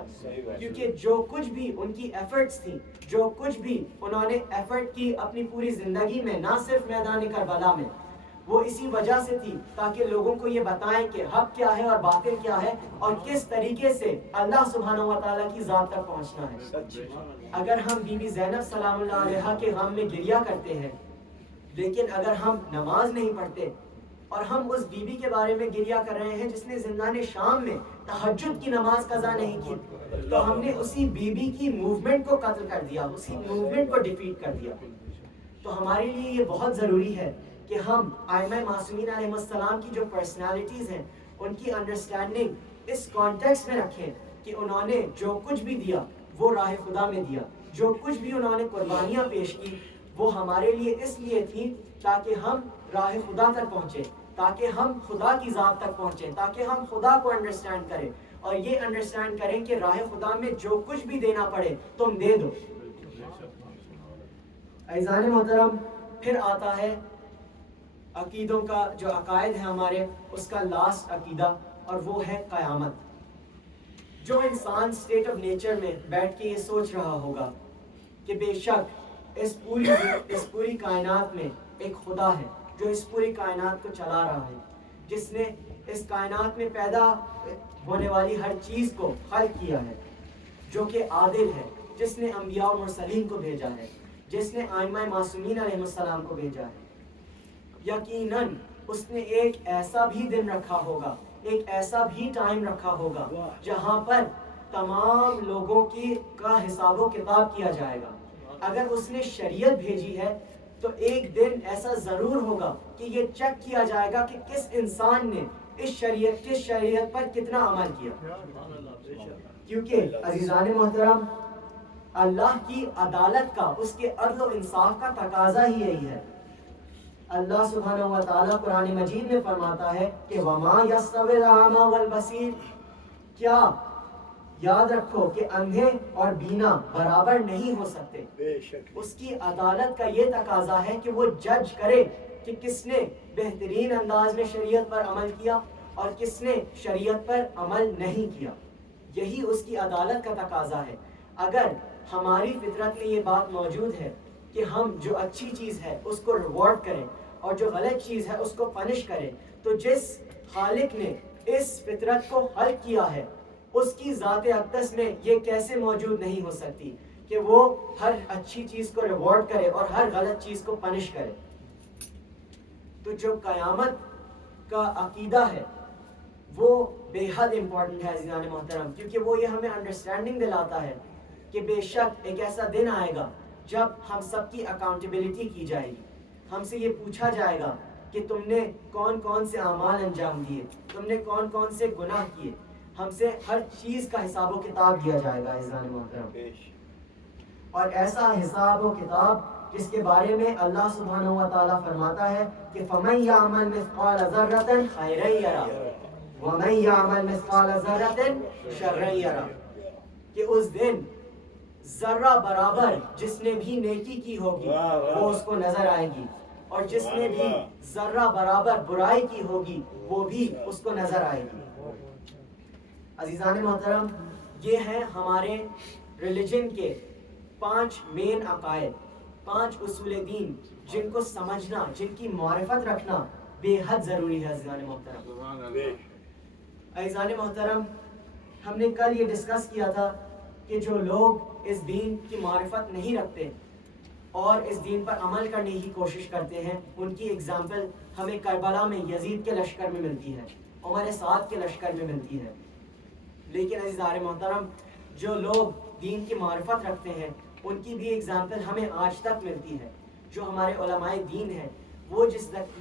کیونکہ جو کچھ بھی ان کی ایفرٹس تھی، جو کچھ بھی انہوں نے ایفرٹ کی اپنی پوری زندگی میں، نہ صرف میدان کربلا میں، وہ اسی وجہ سے تھی تاکہ لوگوں کو یہ بتائیں کہ حق کیا ہے اور باطل کیا ہے، اور کس طریقے سے اللہ سبحانہ و تعالیٰ کی ذات تک پہنچنا ہے۔ اگر ہم بی بی زینب سلام اللہ علیہا کے غم میں گریہ کرتے ہیں، لیکن اگر ہم نماز نہیں پڑھتے اور ہم اس بی بی کے بارے میں گریہ کر رہے ہیں جس نے زندان شام میں تہجد کی نماز قضا نہیں کی، تو ہم نے اسی بی بی کی موومنٹ کو قتل کر دیا، اسی موومنٹ کو ڈیفیٹ کر دیا۔ تو ہمارے لیے یہ بہت ضروری ہے کہ ہم ائمہ معصومین علیہ السلام کی جو پرسنالٹیز ہیں ان کی انڈرسٹینڈنگ اس کانٹیکسٹ میں رکھیں کہ انہوں نے جو کچھ بھی دیا وہ راہ خدا میں دیا، جو کچھ بھی انہوں نے قربانیاں پیش کی وہ ہمارے لیے اس لیے تھی تاکہ ہم راہ خدا تک پہنچے، تاکہ ہم خدا کی ذات تک پہنچیں، تاکہ ہم خدا کو انڈرسٹینڈ کریں، اور یہ انڈرسٹینڈ کریں کہ راہ خدا میں جو کچھ بھی دینا پڑے تم دے دو۔ عزیزان محترم، پھر آتا ہے عقیدوں کا جو عقائد ہے ہمارے، اس کا لاسٹ عقیدہ، اور وہ ہے قیامت۔ جو انسان اسٹیٹ آف نیچر میں بیٹھ کے یہ سوچ رہا ہوگا کہ بے شک اس پوری کائنات میں ایک خدا ہے جو اس پوری کائنات کو چلا رہا ہے، جس نے اس کائنات میں پیدا ہونے والی ہر چیز کو خلق کیا ہے، جو کہ عادل ہے، جس نے انبیاء و مرسلین کو بھیجا ہے، جس نے ائمہ معصومین علیہ السلام کو بھیجا ہے۔ یقیناً اس نے ایک ایسا بھی دن رکھا ہوگا، ایک ایسا بھی ٹائم رکھا ہوگا جہاں پر تمام لوگوں کا حساب و کتاب کیا جائے گا۔ اگر اس نے شریعت بھیجی ہے تو ایک دن ایسا ضرور ہوگا کہ یہ چیک کیا جائے گا کہ کس انسان نے اس شریعت پر کتنا عمل کیا، کیونکہ عزیزان محترم اللہ کی عدالت کا، اس کے عدل و انصاف کا تقاضا ہی یہی ہے۔ اللہ سبحانہ و تعالیٰ قرآن مجید میں فرماتا ہے کہ وَمَا يَسْتَوِي الْأَعْمَى وَالْبَصِيرُ، کیا یاد رکھو کہ اندھے اور بینا برابر نہیں ہو سکتے۔ اس کی عدالت کا یہ تقاضا ہے کہ وہ جج کرے کہ کس نے بہترین انداز میں شریعت پر عمل کیا اور کس نے شریعت پر عمل نہیں کیا۔ یہی اس کی عدالت کا تقاضا ہے۔ اگر ہماری فطرت میں یہ بات موجود ہے کہ ہم جو اچھی چیز ہے اس کو ریوارڈ کریں اور جو غلط چیز ہے اس کو پنش کریں، تو جس خالق نے اس فطرت کو خلق کیا ہے اس کی ذات اقدس میں یہ کیسے موجود نہیں ہو سکتی کہ وہ ہر اچھی چیز کو ریوارڈ کرے اور ہر غلط چیز کو پنش کرے۔ تو جو قیامت کا عقیدہ ہے وہ بے حد امپورٹنٹ ہے عزیزان محترم، کیونکہ وہ یہ ہمیں انڈرسٹینڈنگ دلاتا ہے کہ بے شک ایک ایسا دن آئے گا جب ہم سب کی اکاؤنٹیبلٹی کی جائے گی، ہم سے یہ پوچھا جائے گا کہ تم نے کون کون سے اعمال انجام دیے، تم نے کون کون سے گناہ کیے، ہم سے ہر چیز کا حساب و کتاب دیا جائے گا عزیزان محترم۔ اور ایسا حساب و کتاب جس کے بارے میں اللہ سبحانہ و تعالیٰ فرماتا ہے کہ فَمَن يَعْمَلْ مِثْقَالَ ذَرَّةٍ خَيْرًا يَرَهُ وَمَن يَعْمَلْ مِثْقَالَ ذَرَّةٍ شَرًّا يَرَهُ، کہ اس دن ذرہ برابر جس نے بھی نیکی کی ہوگی وہ اس کو نظر آئے گی، اور جس نے بھی ذرہ برابر برائی کی ہوگی وہ بھی اس کو نظر آئے گی۔ عزیزان محترم، یہ ہیں ہمارے ریلیجن کے 5 مین عقائد، 5 اصول دین جن کو سمجھنا، جن کی معرفت رکھنا بے حد ضروری ہے عزیزان محترم۔ عزیزان محترم، ہم نے کل یہ ڈسکس کیا تھا کہ جو لوگ اس دین کی معرفت نہیں رکھتے اور اس دین پر عمل کرنے کی کوشش کرتے ہیں، ان کی اگزامپل ہمیں کربلا میں یزید کے لشکر میں ملتی ہے، عمر سعد کے لشکر میں ملتی ہے۔ لیکن عزیزان محترم، جو لوگ دین کی معرفت رکھتے ہیں ان کی بھی اگزامپل ہمیں آج تک ملتی ہے۔ جو ہمارے علماء دین ہیں وہ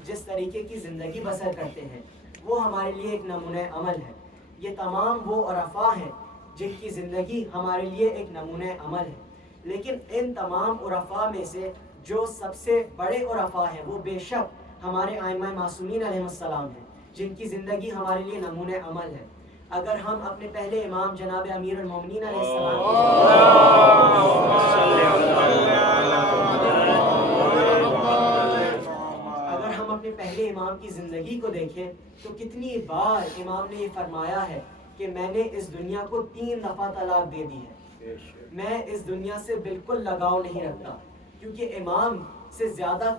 جس طریقے کی زندگی بسر کرتے ہیں وہ ہمارے لیے ایک نمونہ عمل ہے۔ یہ تمام وہ عرفاء ہیں جن کی زندگی ہمارے لیے ایک نمونہ عمل ہے، لیکن ان تمام عرفاء میں سے جو سب سے بڑے عرفاء ہیں وہ بے شک ہمارے ائمہ معصومین علیہ السلام ہیں، جن کی زندگی ہمارے لیے نمونہ عمل ہے۔ اگر ہم اپنے پہلے امام جناب امیر المومنین علیہ السلام اگر ہم اپنے پہلے امام کی زندگی کو دیکھیں تو کتنی بار امام نے یہ فرمایا ہے کہ میں نے اس دنیا کو 3 دفعہ طلاق دے دی ہے، میں اس دنیا سے بالکل لگاؤ نہیں رکھتا، کیونکہ امام سے زیادہ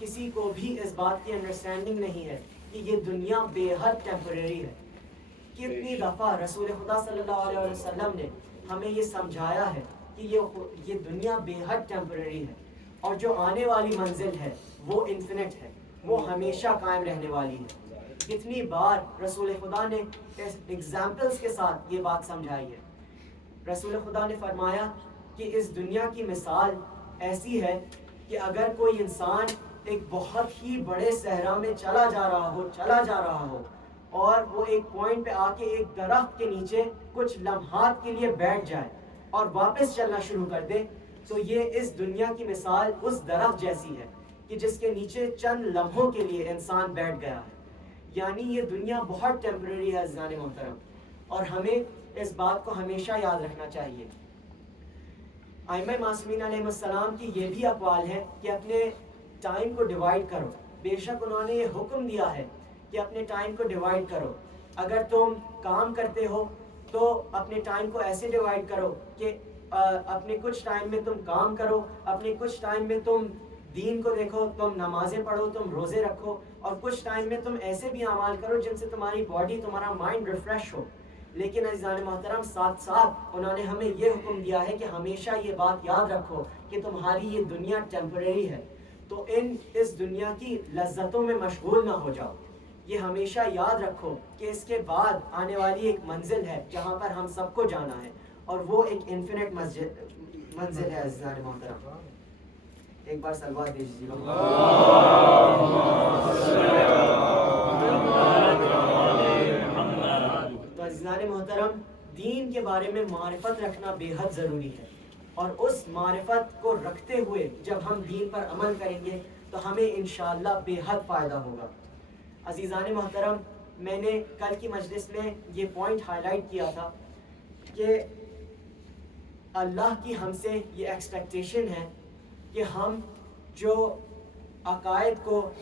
کسی کو بھی اس بات کی انڈرسٹینڈنگ نہیں ہے کہ یہ دنیا بے حد ٹیمپریری ہے۔ کتنی دفعہ رسول خدا صلی اللہ علیہ وسلم نے ہمیں یہ سمجھایا ہے کہ یہ دنیا بے حد ٹیمپریری ہے، اور جو آنے والی منزل ہے وہ انفینٹ ہے، وہ ہمیشہ قائم رہنے والی ہے۔ کتنی بار رسول خدا نے ایگزامپلز کے ساتھ یہ بات سمجھائی ہے۔ رسول خدا نے فرمایا کہ اس دنیا کی مثال ایسی ہے کہ اگر کوئی انسان ایک بہت ہی بڑے صحرا میں چلا جا رہا ہو اور وہ ایک پوائنٹ پہ آ کے ایک درخت کے نیچے کچھ لمحات کے لیے بیٹھ جائے اور واپس چلنا شروع کر دے، تو یہ اس دنیا کی مثال اس درخت جیسی ہے کہ جس کے نیچے چند لمحوں کے لیے انسان بیٹھ گیا ہے۔ یعنی یہ دنیا بہت ٹیمپریری ہے عزیزان محترم، اور ہمیں اس بات کو ہمیشہ یاد رکھنا چاہیے۔ ائمہ معصومین علیہ السلام کی یہ بھی اقوال ہے کہ اپنے ٹائم کو ڈیوائڈ کرو۔ بے شک انہوں نے یہ حکم دیا ہے کہ اپنے ٹائم کو ڈیوائڈ کرو۔ اگر تم کام کرتے ہو تو اپنے ٹائم کو ایسے ڈیوائڈ کرو کہ اپنے کچھ ٹائم میں تم کام کرو، اپنے کچھ ٹائم میں تم دین کو دیکھو، تم نمازیں پڑھو، تم روزے رکھو، اور کچھ ٹائم میں تم ایسے بھی اعمال کرو جن سے تمہاری باڈی، تمہارا مائنڈ ریفریش ہو۔ لیکن عزیزان محترم ساتھ ساتھ انہوں نے ہمیں یہ حکم دیا ہے کہ ہمیشہ یہ بات یاد رکھو کہ تمہاری یہ دنیا ٹیمپریری ہے، تو اس دنیا کی لذتوں میں مشغول نہ ہو جاؤ۔ یہ ہمیشہ یاد رکھو کہ اس کے بعد آنے والی ایک منزل ہے جہاں پر ہم سب کو جانا ہے، اور وہ ایک انفینٹ منزل ہے عزیزان محترم۔ ایک بار صلوات دیجیے۔ تو عزیزان محترم دین کے بارے میں معرفت رکھنا بے حد ضروری ہے، اور اس معرفت کو رکھتے ہوئے جب ہم دین پر عمل کریں گے تو ہمیں انشاءاللہ بے حد فائدہ ہوگا۔ عزیزان محترم میں نے کل کی مجلس میں یہ پوائنٹ ہائی لائٹ کیا تھا کہ اللہ کی ہم سے یہ ایکسپیکٹیشن ہے کہ ہم جو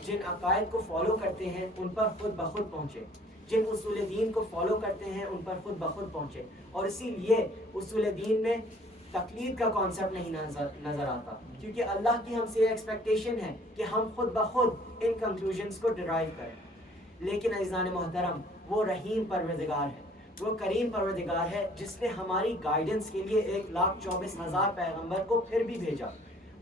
جن عقائد کو فالو کرتے ہیں ان پر خود بخود پہنچے، جن اصول دین کو فالو کرتے ہیں ان پر خود بخود پہنچے، اور اسی لیے اصول دین میں تقلید کا کانسیپٹ نہیں نظر آتا، کیونکہ اللہ کی ہم سے یہ ایکسپیکٹیشن ہے کہ ہم خود بخود ان کنکلوژنس کو ڈرائیو کریں۔ لیکن عزیزان محترم وہ رحیم پروردگار ہے، وہ کریم پروردگار ہے جس نے ہماری گائیڈنس کے لیے 1,24,000 پیغمبر کو پھر بھی بھیجا۔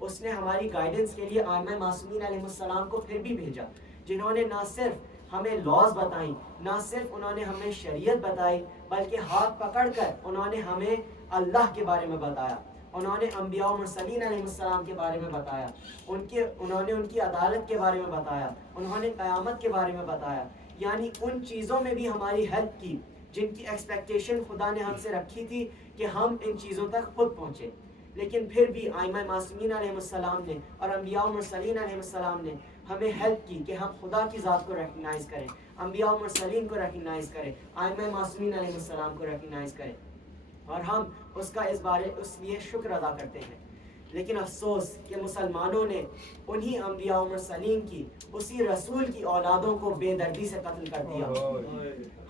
اس نے ہماری گائیڈنس کے لیے ائمہ معصومین علیہ السلام کو پھر بھی بھیجا، جنہوں نے نہ صرف ہمیں لاز بتائیں، نہ صرف انہوں نے ہمیں شریعت بتائی، بلکہ ہاتھ پکڑ کر انہوں نے ہمیں اللہ کے بارے میں بتایا، انہوں نے انبیاء و مرسلین علیہ السلام کے بارے میں بتایا، انہوں نے ان کی عدالت کے بارے میں بتایا، انہوں نے قیامت کے بارے میں بتایا، یعنی ان چیزوں میں بھی ہماری ہیلپ کی جن کی ایکسپیکٹیشن خدا نے ہم سے رکھی تھی کہ ہم ان چیزوں تک خود پہنچے۔ لیکن پھر بھی ائمہ معصومین علیہ السلام نے اور انبیاء و مرسلین علیہ السلام نے ہمیں ہیلپ کی کہ ہم خدا کی ذات کو ریکگنائز کریں، انبیاء و مرسلین کو ریکگنائز کریں، ائمہ معصومین علیہ السلام کو ریکگنائز کریں، اور ہم اس کا اس لیے شکر ادا کرتے ہیں۔ لیکن افسوس کہ مسلمانوں نے انہی انبیاء و مرسلین کی، اسی رسول کی اولادوں کو بے دردی سے قتل کر دیا۔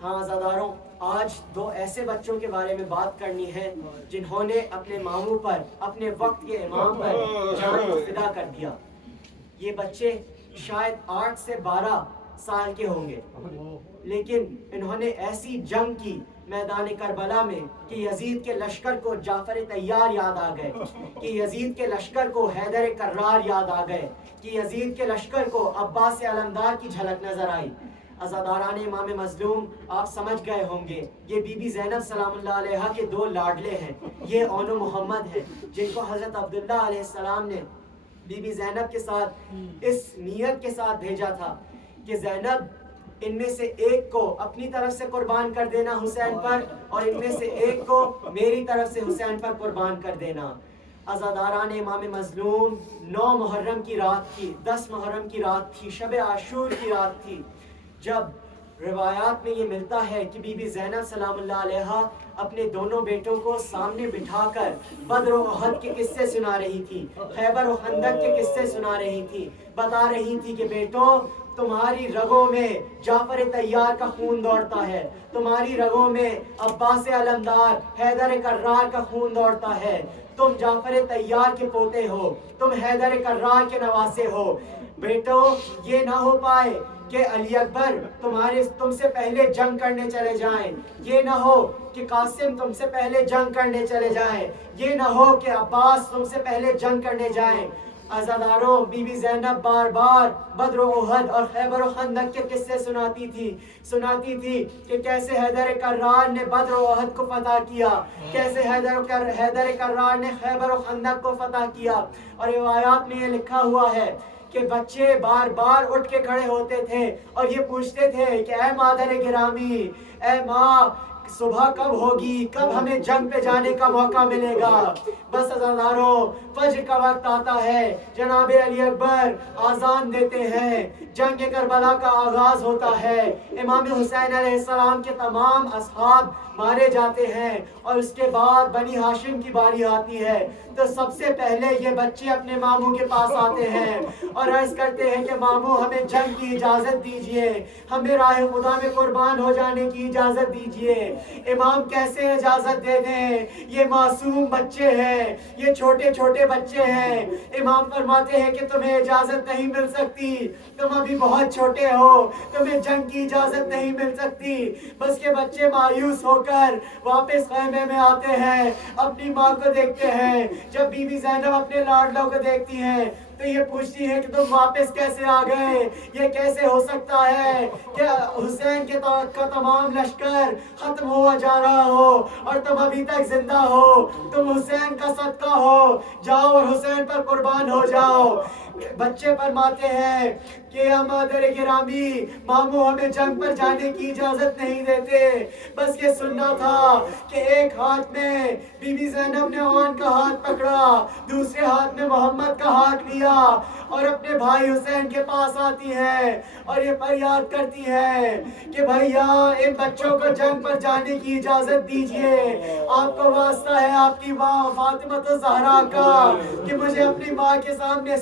ہاں عزاداروں، آج 2 ایسے بچوں کے بارے میں بات کرنی ہے جنہوں نے اپنے ماموں پر، اپنے وقت کے امام پر جان کو فدا کر دیا۔ یہ بچے شاید 8 سے 12 سال کے ہوں گے، لیکن انہوں نے ایسی جنگ کی میدان کربلا میں کہ یزید کے لشکر کو جعفر طیار یاد آ گئے، کہ یزید کے لشکر کو حیدر کرار یاد آ گئے، کہ یزید کے لشکر کو عباس علمدار کی جھلک نظر آئی۔ عزاداران امام مظلوم، آپ سمجھ گئے ہوں گے یہ بی بی زینب سلام اللہ علیہا کے 2 لاڈلے ہیں، یہ اون و محمد ہیں، جن کو حضرت عبداللہ علیہ السلام نے بی بی زینب کے ساتھ اس نیت کے ساتھ بھیجا تھا کہ زینب ان میں سے ایک کو اپنی طرف سے قربان کر دینا حسین پر، اور ان میں سے ایک کو میری طرف سے حسین پر قربان کر دینا۔ عزاداران امام مظلوم، 9 محرم کی رات تھی، 10 محرم کی رات تھی، شب عاشور کی رات تھی، جب روایات میں یہ ملتا ہے کہ بی بی زینب سلام اللہ علیہا اپنے دونوں بیٹوں کو سامنے بٹھا کر بدر و احد کے قصے سنا رہی تھی، خیبر و خندق کے قصے سنا رہی تھی، بتا رہی تھی کہ بیٹوں تمہاری رگوں میں جعفر طیار کا خون دوڑتا ہے، تمہاری رگوں میں عباس علمدار، حیدر کرار کا خون دوڑتا ہے، تم جعفر طیار کے پوتے ہو، تم حیدر کرار کے نواسے ہو، بیٹو یہ نہ ہو پائے کہ علی اکبر تم سے پہلے جنگ کرنے چلے جائیں، یہ نہ ہو کہ قاسم تم سے پہلے جنگ کرنے چلے جائیں، یہ نہ ہو کہ عباس تم سے پہلے جنگ کرنے جائیں۔ عزاداروں، بی بی زینب بار بار بدر و احد اور خیبر و خندق کے قصے سناتی تھی کہ کیسے حیدر کرار نے بدر و احد کو فتح کیا، کیسے حیدر کرار نے خیبر و خندق کو فتح کیا، اور روایات میں یہ لکھا ہوا ہے کہ بچے بار بار اٹھ کے کھڑے ہوتے تھے اور یہ پوچھتے تھے کہ اے مادر گرامی، اے ماں، صبح کب ہوگی، کب ہمیں جنگ پہ جانے کا موقع ملے گا۔ بس عزاداروں، فجر کا وقت آتا ہے، جناب علی اکبر آذان دیتے ہیں، جنگ کربلا کا آغاز ہوتا ہے، امام حسین علیہ السلام کے تمام اصحاب مارے جاتے ہیں، اور اس کے بعد بنی ہاشم کی باری آتی ہے، تو سب سے پہلے یہ بچے اپنے ماموں کے پاس آتے ہیں اور عرض کرتے ہیں کہ ماموں ہمیں جنگ کی اجازت دیجئے، ہمیں راہ خدا میں قربان ہو جانے کی اجازت دیجئے۔ امام کیسے اجازت دے دیں؟ یہ معصوم بچے ہیں، یہ چھوٹے چھوٹے بچے ہیں۔ امام فرماتے ہیں کہ تمہیں اجازت نہیں مل سکتی، تم ابھی بہت چھوٹے ہو، تمہیں جنگ کی اجازت نہیں مل سکتی۔ بس کے بچے مایوس ہو کر واپس خیمے میں آتے ہیں، اپنی ماں کو دیکھتے ہیں۔ جب بی بی زینب اپنے لاڈلوں کو دیکھتی ہیں تو یہ پوچھتی ہے کہ تم واپس کیسے آ گئے؟ یہ کیسے ہو سکتا ہے کہ حسین کا تمام لشکر ختم ہوا جا رہا ہو اور تم ابھی تک زندہ ہو؟ تم حسین کا صدقہ ہو، جاؤ اور حسین پر قربان ہو جاؤ۔ بچے فرماتے ہیں کہ یا مادر گرامی، ماموں ہمیں جنگ پر جانے کی اجازت نہیں دیتے، بس یہ سننا تھا کہ ایک ہاتھ میں بی بی زینب نے آن کا ہاتھ پکڑا، دوسرے ہاتھ میں محمد کا ہاتھ لیا اور اپنے بھائی حسین کے پاس آتی ہے اور یہ فریاد کرتی ہے کہ بھیا ان بچوں کو جنگ پر جانے کی اجازت دیجئے، آپ کو واسطہ ہے آپ کی ماں فاطمہ الزہرا کا کہ مجھے اپنی ماں کے سامنے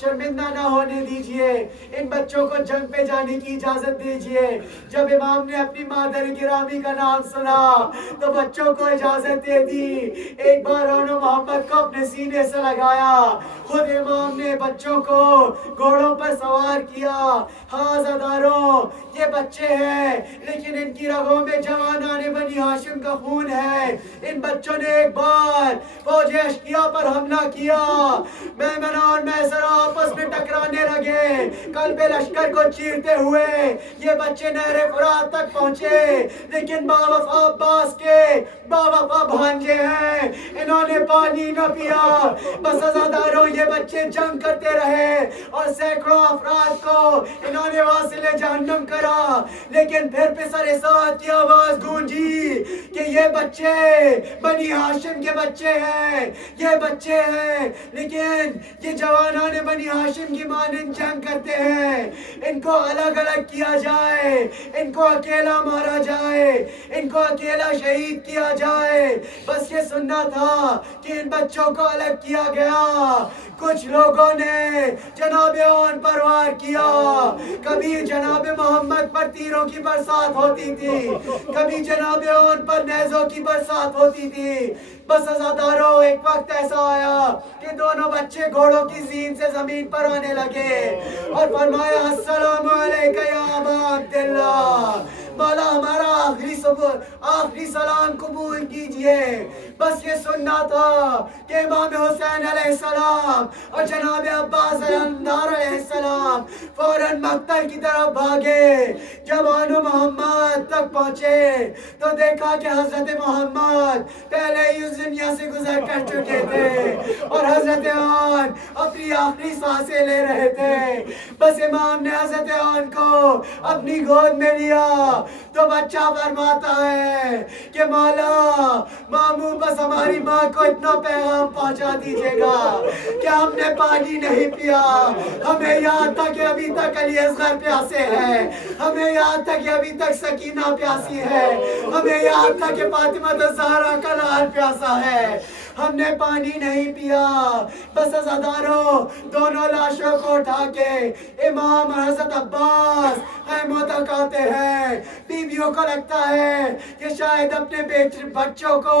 شرمندہ نہ ہونے دیجئے، ان بچوں کو جنگ پہ جانے کی اجازت دیجئے۔ جب امام نے اپنی مادر گرامی کا نام سنا تو بچوں کو اجازت دے دی۔ ایک بار انہوں محمد کو اپنے سینے سے لگایا، خود امام نے بچوں کو گھوڑوں پر سوار کیا۔ ہاں عزاداروں، یہ بچے ہیں لیکن ان کی رگوں میں جوانان بنی ہاشم کا خون ہے۔ ان بچوں نے ایک بار فوج اشقیاء پر حملہ کیا، میمنہ اور میسرہ آپس میں ٹکرانے لگے، قلب لشکر کو چیرتے ہوئے یہ بچے نہر فرات تک پہنچے، لیکن باوفا عباس کے باوفا بھانجے ہیں، انہوں نے پانی نہ پیا۔ بس عزاداروں، یہ بچے جنگ کرتے رہے اور سینکڑوں افراد کو انہوں نے واصل جہنم کرا، لیکن پھر پسر سعد کی آواز گونجی کہ یہ بچے بنی ہاشم کے بچے ہیں، یہ بچے ہیں لیکن یہ جوانان بنی ہاشم کی مانند جنگ کرتے ہیں، ان کو الگ الگ کیا جائے، ان کو اکیلا مارا جائے، ان کو اکیلا شہید کیا جائے۔ بس یہ سننا تھا کہ ان بچوں کو الگ کیا گیا۔ کچھ لوگوں نے جناب آن پر وار کیا، کبھی جناب محمد پر تیروں کی برسات ہوتی تھی، کبھی جناب آن پر نیزوں کی برسات ہوتی تھی۔ بس عزاداروں، ایک وقت ایسا آیا کہ دونوں بچے گھوڑوں کی زین سے زمین پر آنے لگے اور فرمایا السلام علیکہ یا ابا عبداللہ، مولا ہمارا آخری سلام قبول کیجئے۔ بس یہ سننا تھا کہ امام حسین علیہ السلام اور جناب عباس علمدار علیہ السلام فوراً مقتل کی طرف بھاگے۔ جب آن محمد تک پہنچے تو دیکھا کہ حضرت محمد پہلے ہی اس دنیا سے گزر کر چکے تھے اور حضرت آن اپنی آخری سانسیں لے رہے تھے۔ بس امام نے حضرت آن کو اپنی گود میں لیا تو بچہ فرماتا ہے کہ مولا ماموں، بس ہماری ماں کو اتنا پیغام پہنچا دیجیے گا کہ ہم نے پانی نہیں پیا، ہمیں یاد تھا کہ ابھی تک علی اصغر پیاسے ہیں، ہمیں یاد تھا کہ ابھی تک سکینہ پیاسی ہے، ہمیں یاد تھا کہ فاطمہ الزہرا کا لال پیاسا ہے، ہم نے پانی نہیں پیا۔ بس عزاداروں، دونوں لاشوں کو اٹھا کے امام اور حضرت عباس خیموں تک آتے ہیں۔ بیویوں کو لگتا ہے کہ شاید اپنے بچوں کو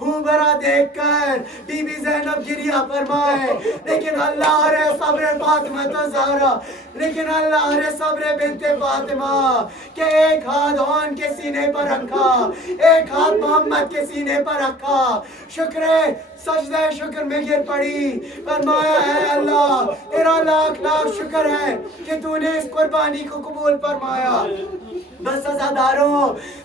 ہوں بھرا دیکھ کر بی بی زینب گریہ فرمائے، لیکن اللہ رے صبر فاطمہ الزہرا، لیکن اللہ رے صبر بنت فاطمہ کہ ایک ہاتھ آن کے سینے پر رکھا، ایک ہاتھ محمد کے سینے پر رکھا، سجدہ شکر میں گر پڑی، فرمایا اے اللہ تیرا لاکھ لاکھ شکر ہے کہ تو نے اس قربانی کو قبول فرمایا۔ بس عزاداروں،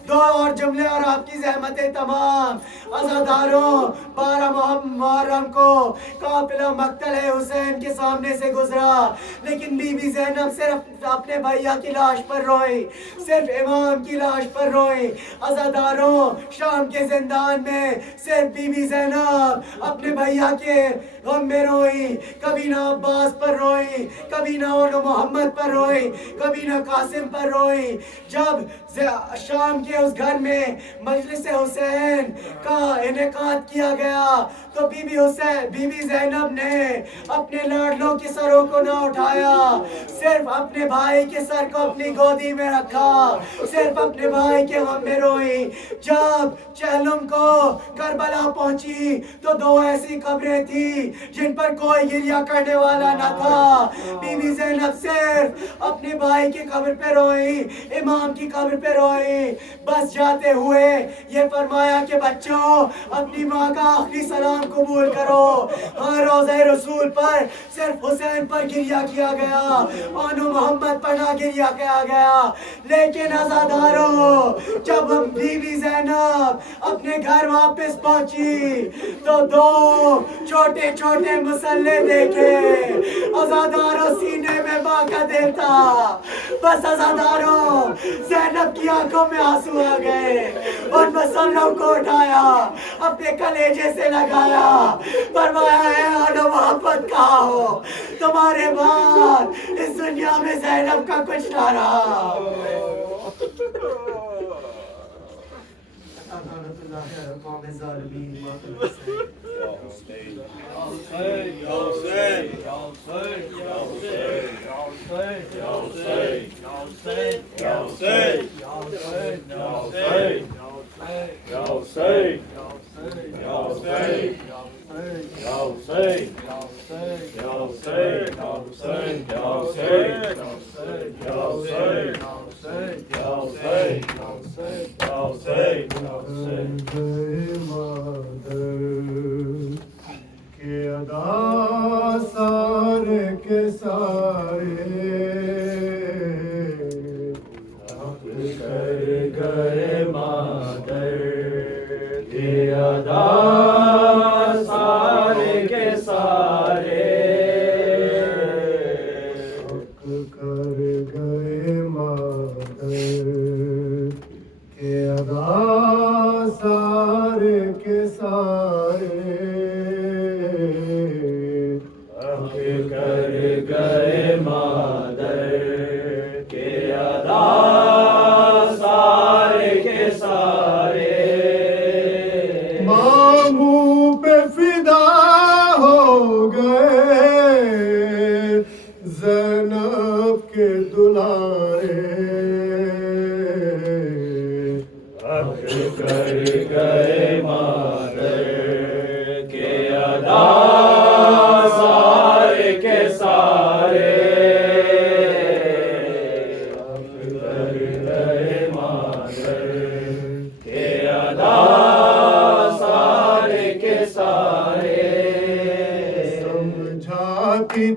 دو اور جملے اور آپ کی زحمتیں تمام۔ عزاداروں، 12 محرم کو قافلہ مقتل حسین کے سامنے سے گزرا، لیکن بی بی زینب صرف اپنے بھیا کی لاش پر روئی، صرف امام کی لاش پر روئی۔ عزاداروں، شام کے زندان میں صرف بی بی زینب اپنے بھیا کے غم میں روئی، کبھی نہ عباس پر روئی، کبھی نہ محمد پر روئی، کبھی نہ قاسم پر روئی۔ جب شام کے اس گھر میں مجلس حسین کا انعقاد کیا گیا تو بی بی زینب نے اپنے لاڈلوں کے سروں کو نہ اٹھایا، صرف اپنے بھائی کے سر کو اپنی گودی میں رکھا، صرف اپنے بھائی کے غم میں روئی۔ جب چہلم کو کربلا پہنچی تو 2 ایسی قبریں تھی جن پر کوئی گریہ کرنے والا نہ تھا۔ بی بی زینب صرف اپنے بھائی کی قبر پہ روئی، امام کی قبر پہ روئی۔ بس جاتے ہوئے یہ فرمایا کہ بچوں اپنی ماں کا آخری سلام قبول کرو۔ ہاں، روضہ رسول پر صرف حسین پر گریہ کیا گیا، آنو محمد پر نہ گریہ کیا گیا، لیکن عزاداروں جب بی بی زینب اپنے گھر واپس پہنچی تو 2 چھوٹے چھوٹے مسلے دیکھے۔ عزاداروں سینے میں ماں کا دل تھا۔ بس عزاداروں زینب کی آنکھوں میں آنسو آ گئے، ان مسلوں کو اٹھایا، اپنے کلیجے سے لگایا، فرمایا ہے آنو محمد کہاں ہو؟ تمہارے بعد اس دنیا میں زینب کا کچھ نہ رہا۔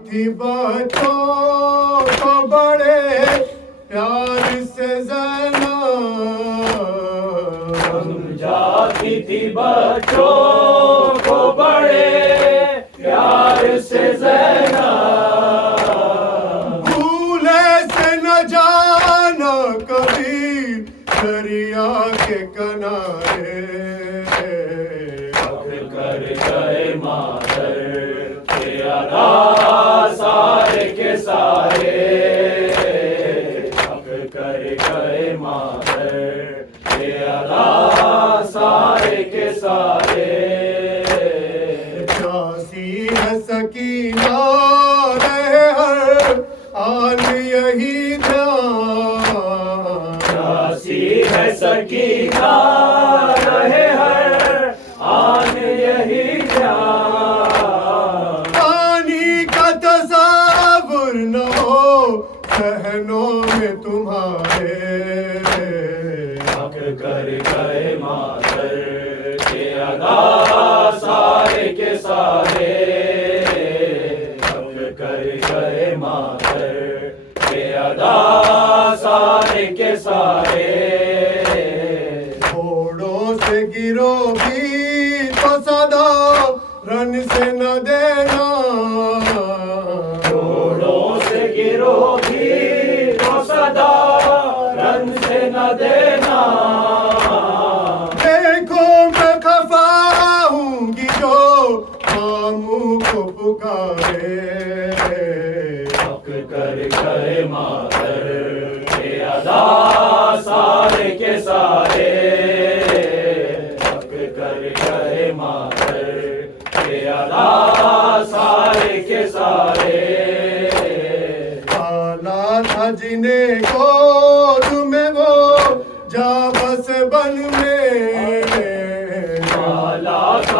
تھی بچوں کو بڑے پیار سے زینب، سمجھاتی تھی بچوں کو بڑے پیار سے زینب، بھولے سے نہ جانا کبھی دریا کے کنارے، کر گئے مادر سارے کے سارے، اب کر گئے مادر سارے کے سارے، جاسی ہے سکینہ رہے ہر آن یہی دھیان، جاسی ہے سکینہ رہے ہر آن یہی دھیان، نہ ہو ذہنوں میں تمہارے، حق کر گئے مادر کے ادا سارے کے سارے، حق کر گئے مادر کے ادا سارے کے سارے، گھوڑوں سے گرو بھی تو صدا رن سے نہ دینا، گرو بھی تو صدا رن سے نہ دینا، دیکھو میں خفا ہوں گی جو ماموں کو پکارے، حق کر گئے مادر کے ادا سارے کے سارے،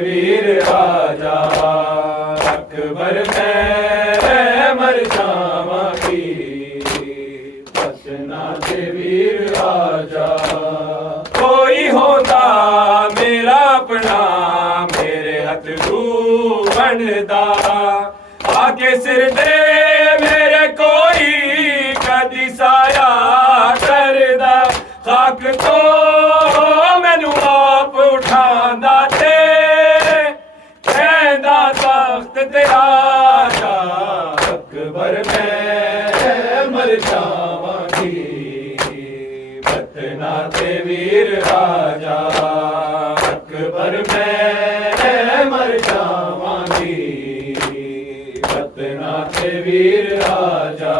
ਵੀਰ ਰਾਜਾ ਅਕਬਰ ਮੈਂ ਮਰ ਜਾਵਾਂਗੀ ਵਤਨਾਂ ਦੇ ਵੀਰ ਰਾਜਾ ਕੋਈ ਹੁੰਦਾ ਮੇਰਾ ਆਪਣਾ ਮੇਰੇ ਹੱਥ ਨੂੰ ਬਣਦਾ ਆਕੇ ਸਿਰ ਦੇ ਮੇਰੇ ਕੋਈ ਕਦੀ ਸਾਇਆ ਕਰਦਾ ਖਾਕ ਤੋਂ ਮੈਨੂੰ ਆਪ ਉਠਾਂਦਾ ਤੇ ਕਹਿੰਦਾ ਤਖਤ ਤੇਰਾ ਜਾ ਅਕਬਰ ਮੈਂ ਮਰ ਜਾਵਾਂਗੀ ਵਤਨਾਂ ਤੇ ਵੀਰ ਰਾਜਾ ਅਕਬਰ ਮੈਂ ਮਰ ਜਾਵਾਂਗੀ ਵਤਨਾਂ ਤੇ ਵੀਰ ਰਾਜਾ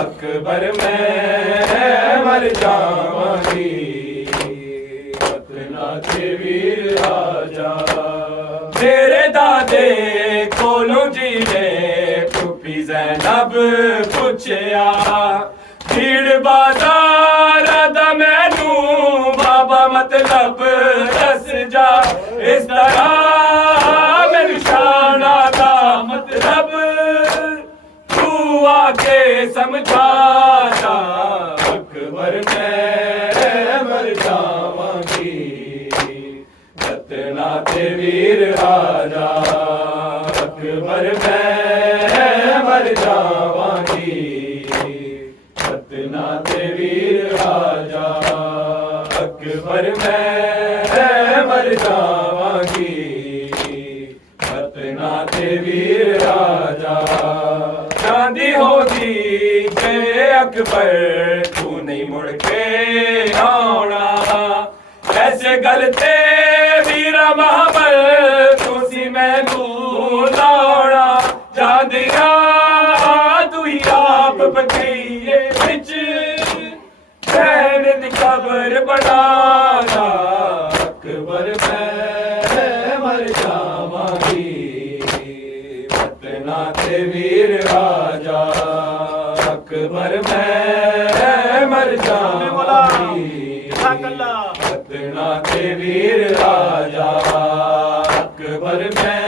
ਅਕਬਰ ਮੈਂ ਮਰ ਜਾਵਾਂਗੀ ਵਤਨਾਂ ਤੇ ਵੀਰ ਰਾਜਾ ਮੇਰੇ ਦਾਦੇ ਕੋਲੋਂ ਜੀ ਨੇ ਟੁੱਪੀ ਜ਼ੈਨਬ ਪੁੱਛਿਆ ਭੀੜ ਬਾਜ਼ਾਰ ਦਾ ਮੈਨੂੰ ਬਾਬਾ ਮਤਲਬ ਦੱਸ ਜਾ ਇਸ ਤਰ੍ਹਾਂ ਮੈਨੂੰ ਸ਼ਾਨਾ ਦਾ ਮਤਲਬ ਤੂੰ ਆਕੇ ਸਮਝਾ ਜਾ ਅਕਬਰ ਮੈਂ ਮਰ ਜਾਵਾਂਗੀ ਵਤਨਾਂ ਤੇ ਵੀਰ ਰਾਜਾ ਅਕਬਰ ਮੈਂ ਮਰ ਜਾਵਾਂਗੀ ਵਤਨਾਂ ਤੇ ਵੀਰ ਰਾਜਾ ਅਕਬਰ ਮੈਂ ਮਰ ਜਾਵਾਂਗੀ ਵਤਨਾਂ ਤੇ ਵੀਰ ਰਾਜਾ ਚਾਂਦੀ ਹੋਦੀ ਜੇ ਅਕਬਰ ਤੂੰ ਨਹੀਂ ਮੁੜ ਕੇ ਆਉਣਾ ਐਸੇ ਗੱਲ ਤੇ ਵੀਰਾ ਮਹਾਬਲ ਤੁਸੀਂ ਮੈਨੂੰ ਲਾਉਣਾ ਜਾਂਦਿਆ ਤੂੰ ਹੀ ਆਪ ਬਕੀਏ ਵਿੱਚ ਭੈਣ ਦੀ ਕਬਰ ਬਣਾਣਾ ਅਕਬਰ ਮੈਂ ਮਰ ਜਾਵਾਂਗੀ ਵਤਨਾਂ ਤੇ ਵੀਰ ਰਾਜਾ ਅਕਬਰ ਮੈਂ ਮਰ ਜਾਵਾਂਗੀ ਵਤਨਾਂ ਤੇ ਵੀਰ ਰਾਜਾ ਅਕਬਰ ਮੈਂ